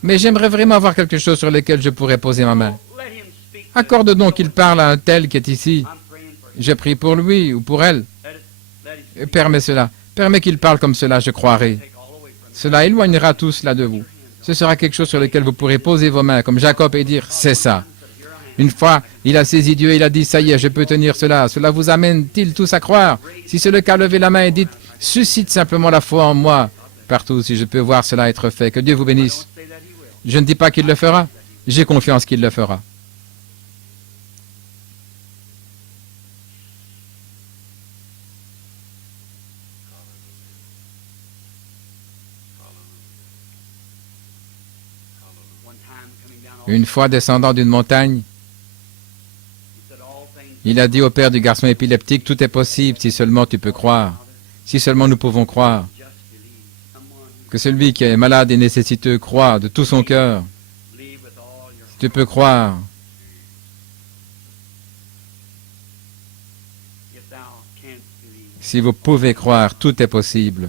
mais j'aimerais vraiment avoir quelque chose sur lequel je pourrais poser ma main. Accorde donc qu'il parle à un tel qui est ici. Je prie pour lui ou pour elle. Permets cela. Permets qu'il parle comme cela, je croirai. Cela éloignera tout cela de vous. Ce sera quelque chose sur lequel vous pourrez poser vos mains, comme Jacob, et dire, c'est ça. Une fois, il a saisi Dieu, il a dit, ça y est, je peux tenir cela. Cela vous amène-t-il tous à croire? Si c'est le cas, levez la main et dites, suscite simplement la foi en moi. Partout, si je peux voir cela être fait. Que Dieu vous bénisse. Je ne dis pas qu'il le fera. J'ai confiance qu'il le fera. Une fois descendant d'une montagne, il a dit au père du garçon épileptique, « Tout est possible si seulement tu peux croire, si seulement nous pouvons croire. » Que celui qui est malade et nécessiteux croit de tout son cœur. Si tu peux croire. Si vous pouvez croire, tout est possible.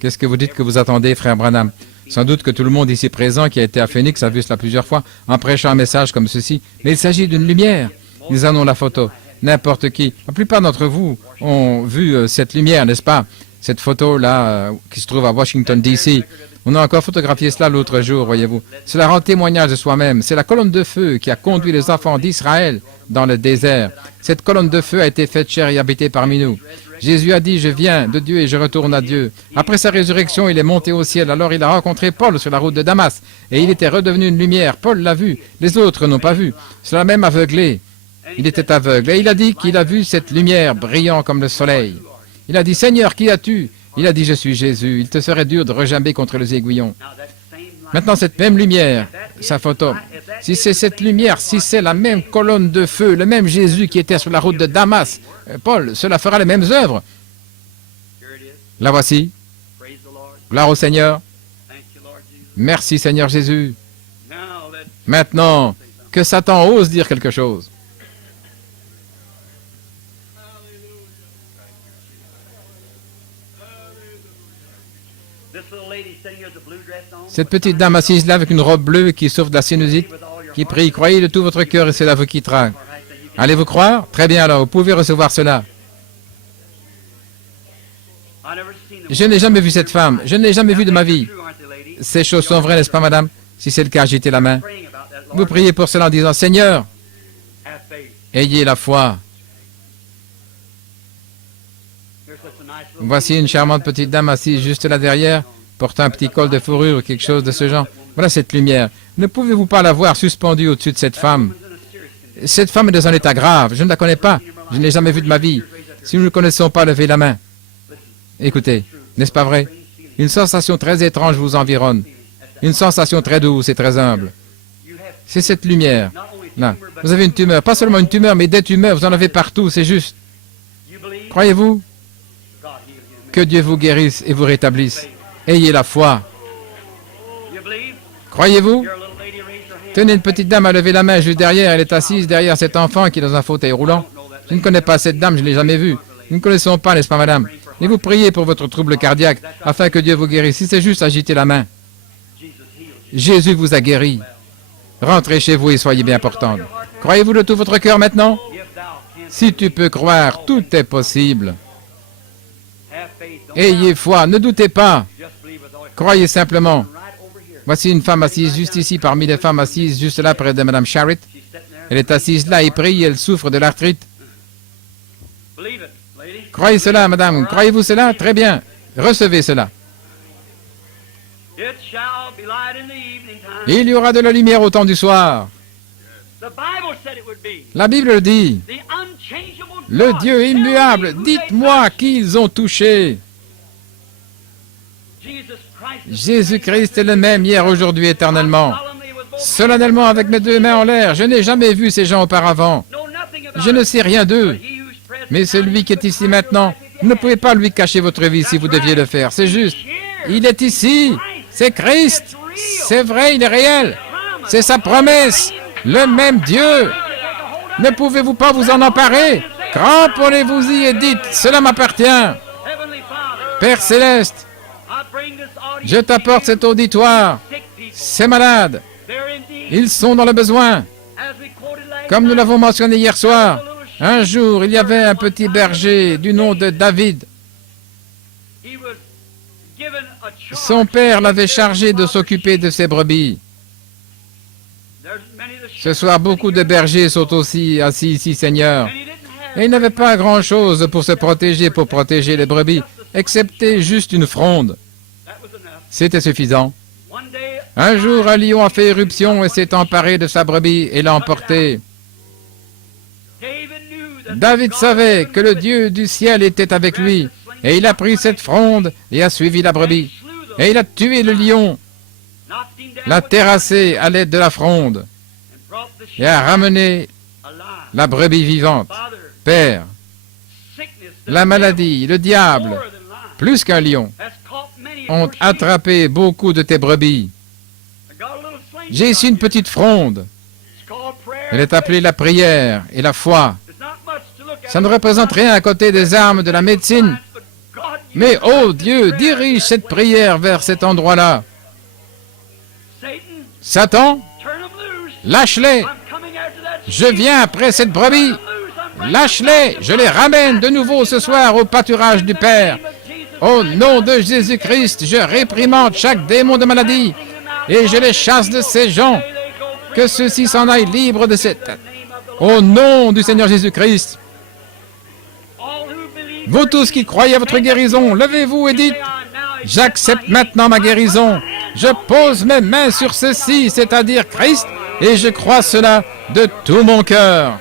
Qu'est-ce que vous dites que vous attendez, frère Branham? Sans doute que tout le monde ici présent qui a été à Phoenix a vu cela plusieurs fois en prêchant un message comme ceci. Mais il s'agit d'une lumière. Nous en avons la photo. N'importe qui. La plupart d'entre vous ont vu cette lumière, n'est-ce pas? Cette photo-là qui se trouve à Washington, D.C. On a encore photographié cela l'autre jour, voyez-vous. Cela rend témoignage de soi-même. C'est la colonne de feu qui a conduit les enfants d'Israël dans le désert. Cette colonne de feu a été faite chair et habitée parmi nous. Jésus a dit, « Je viens de Dieu et je retourne à Dieu. » Après sa résurrection, il est monté au ciel. Alors il a rencontré Paul sur la route de Damas. Et il était redevenu une lumière. Paul l'a vu. Les autres n'ont pas vu. Cela même aveuglé. Il était aveugle. Et il a dit qu'il a vu cette lumière brillant comme le soleil. Il a dit, « Seigneur, qui as-tu » Il a dit, « Je suis Jésus. » Il te serait dur de rejamber contre les aiguillons. Maintenant, cette même lumière, sa photo, si c'est cette lumière, si c'est la même colonne de feu, le même Jésus qui était sur la route de Damas, Paul, cela fera les mêmes œuvres. La voici. Gloire au Seigneur. Merci, Seigneur Jésus. Maintenant, que Satan ose dire quelque chose. Cette petite dame assise là avec une robe bleue qui souffre de la sinusite, qui prie, croyez de tout votre cœur et cela vous quittera. Allez-vous croire? Très bien alors, vous pouvez recevoir cela. Je n'ai jamais vu cette femme, je ne l'ai jamais vue de ma vie. Ces choses sont vraies, n'est-ce pas, madame? Si c'est le cas, agitez la main. Vous priez pour cela en disant, Seigneur, ayez la foi. Voici une charmante petite dame assise juste là derrière, portant un petit col de fourrure ou quelque chose de ce genre. Voilà cette lumière. Ne pouvez-vous pas la voir suspendue au-dessus de cette femme? Cette femme est dans un état grave. Je ne la connais pas. Je ne l'ai jamais vue de ma vie. Si nous ne connaissons pas, levez la main. Écoutez, n'est-ce pas vrai? Une sensation très étrange vous environne. Une sensation très douce et très humble. C'est cette lumière. Là. Vous avez une tumeur. Pas seulement une tumeur, mais des tumeurs. Vous en avez partout, c'est juste. Croyez-vous que Dieu vous guérisse et vous rétablisse? Ayez la foi. Croyez-vous? Tenez, une petite dame a levé la main juste derrière. Elle est assise derrière cet enfant qui est dans un fauteuil roulant. Je ne connais pas cette dame, je ne l'ai jamais vue. Nous ne connaissons pas, n'est-ce pas, madame? Et vous priez pour votre trouble cardiaque, afin que Dieu vous guérisse. Si c'est juste, agitez la main. Jésus vous a guéri. Rentrez chez vous et soyez bien portante. Croyez-vous de tout votre cœur maintenant? Si tu peux croire, tout est possible. Ayez foi, ne doutez pas. Croyez simplement. Voici une femme assise juste ici, parmi les femmes assises juste là, près de Mme Sharrett. Elle est assise là et prie, elle souffre de l'arthrite. Croyez cela, madame. Croyez-vous cela? Très bien. Recevez cela. Il y aura de la lumière au temps du soir. La Bible le dit. Le Dieu immuable, dites-moi qui ils ont touché. Jésus-Christ est le même hier, aujourd'hui, éternellement. Solennellement avec mes deux mains en l'air, je n'ai jamais vu ces gens auparavant. Je ne sais rien d'eux. Mais celui qui est ici maintenant, vous ne pouvez pas lui cacher votre vie si vous deviez le faire. C'est juste. Il est ici. C'est Christ. C'est vrai, il est réel. C'est sa promesse. Le même Dieu. Ne pouvez-vous pas vous en emparer? Cramponnez-vous-y et dites, cela m'appartient. Père Céleste, je t'apporte cet auditoire. Ces malades, ils sont dans le besoin. Comme nous l'avons mentionné hier soir, un jour, il y avait un petit berger du nom de David. Son père l'avait chargé de s'occuper de ses brebis. Ce soir, beaucoup de bergers sont aussi assis ici, Seigneur. Et il n'avait pas grand-chose pour se protéger, pour protéger les brebis, excepté juste une fronde. C'était suffisant. Un jour, un lion a fait éruption et s'est emparé de sa brebis et l'a emporté. David savait que le Dieu du ciel était avec lui, et il a pris cette fronde et a suivi la brebis. Et il a tué le lion, l'a terrassé à l'aide de la fronde, et a ramené la brebis vivante. Père, la maladie, le diable, plus qu'un lion, ont attrapé beaucoup de tes brebis. J'ai ici une petite fronde. Elle est appelée la prière et la foi. Ça ne représente rien à côté des armes de la médecine. Mais, oh Dieu, dirige cette prière vers cet endroit-là. Satan, lâche-les. Je viens après cette brebis. Lâche-les. Je les ramène de nouveau ce soir au pâturage du Père. Au nom de Jésus-Christ, je réprimande chaque démon de maladie et je les chasse de ces gens. Que ceux-ci s'en aillent libres de cette... Au nom du Seigneur Jésus-Christ. Vous tous qui croyez à votre guérison, levez-vous et dites, j'accepte maintenant ma guérison. Je pose mes mains sur ceci, c'est-à-dire Christ, et je crois cela de tout mon cœur.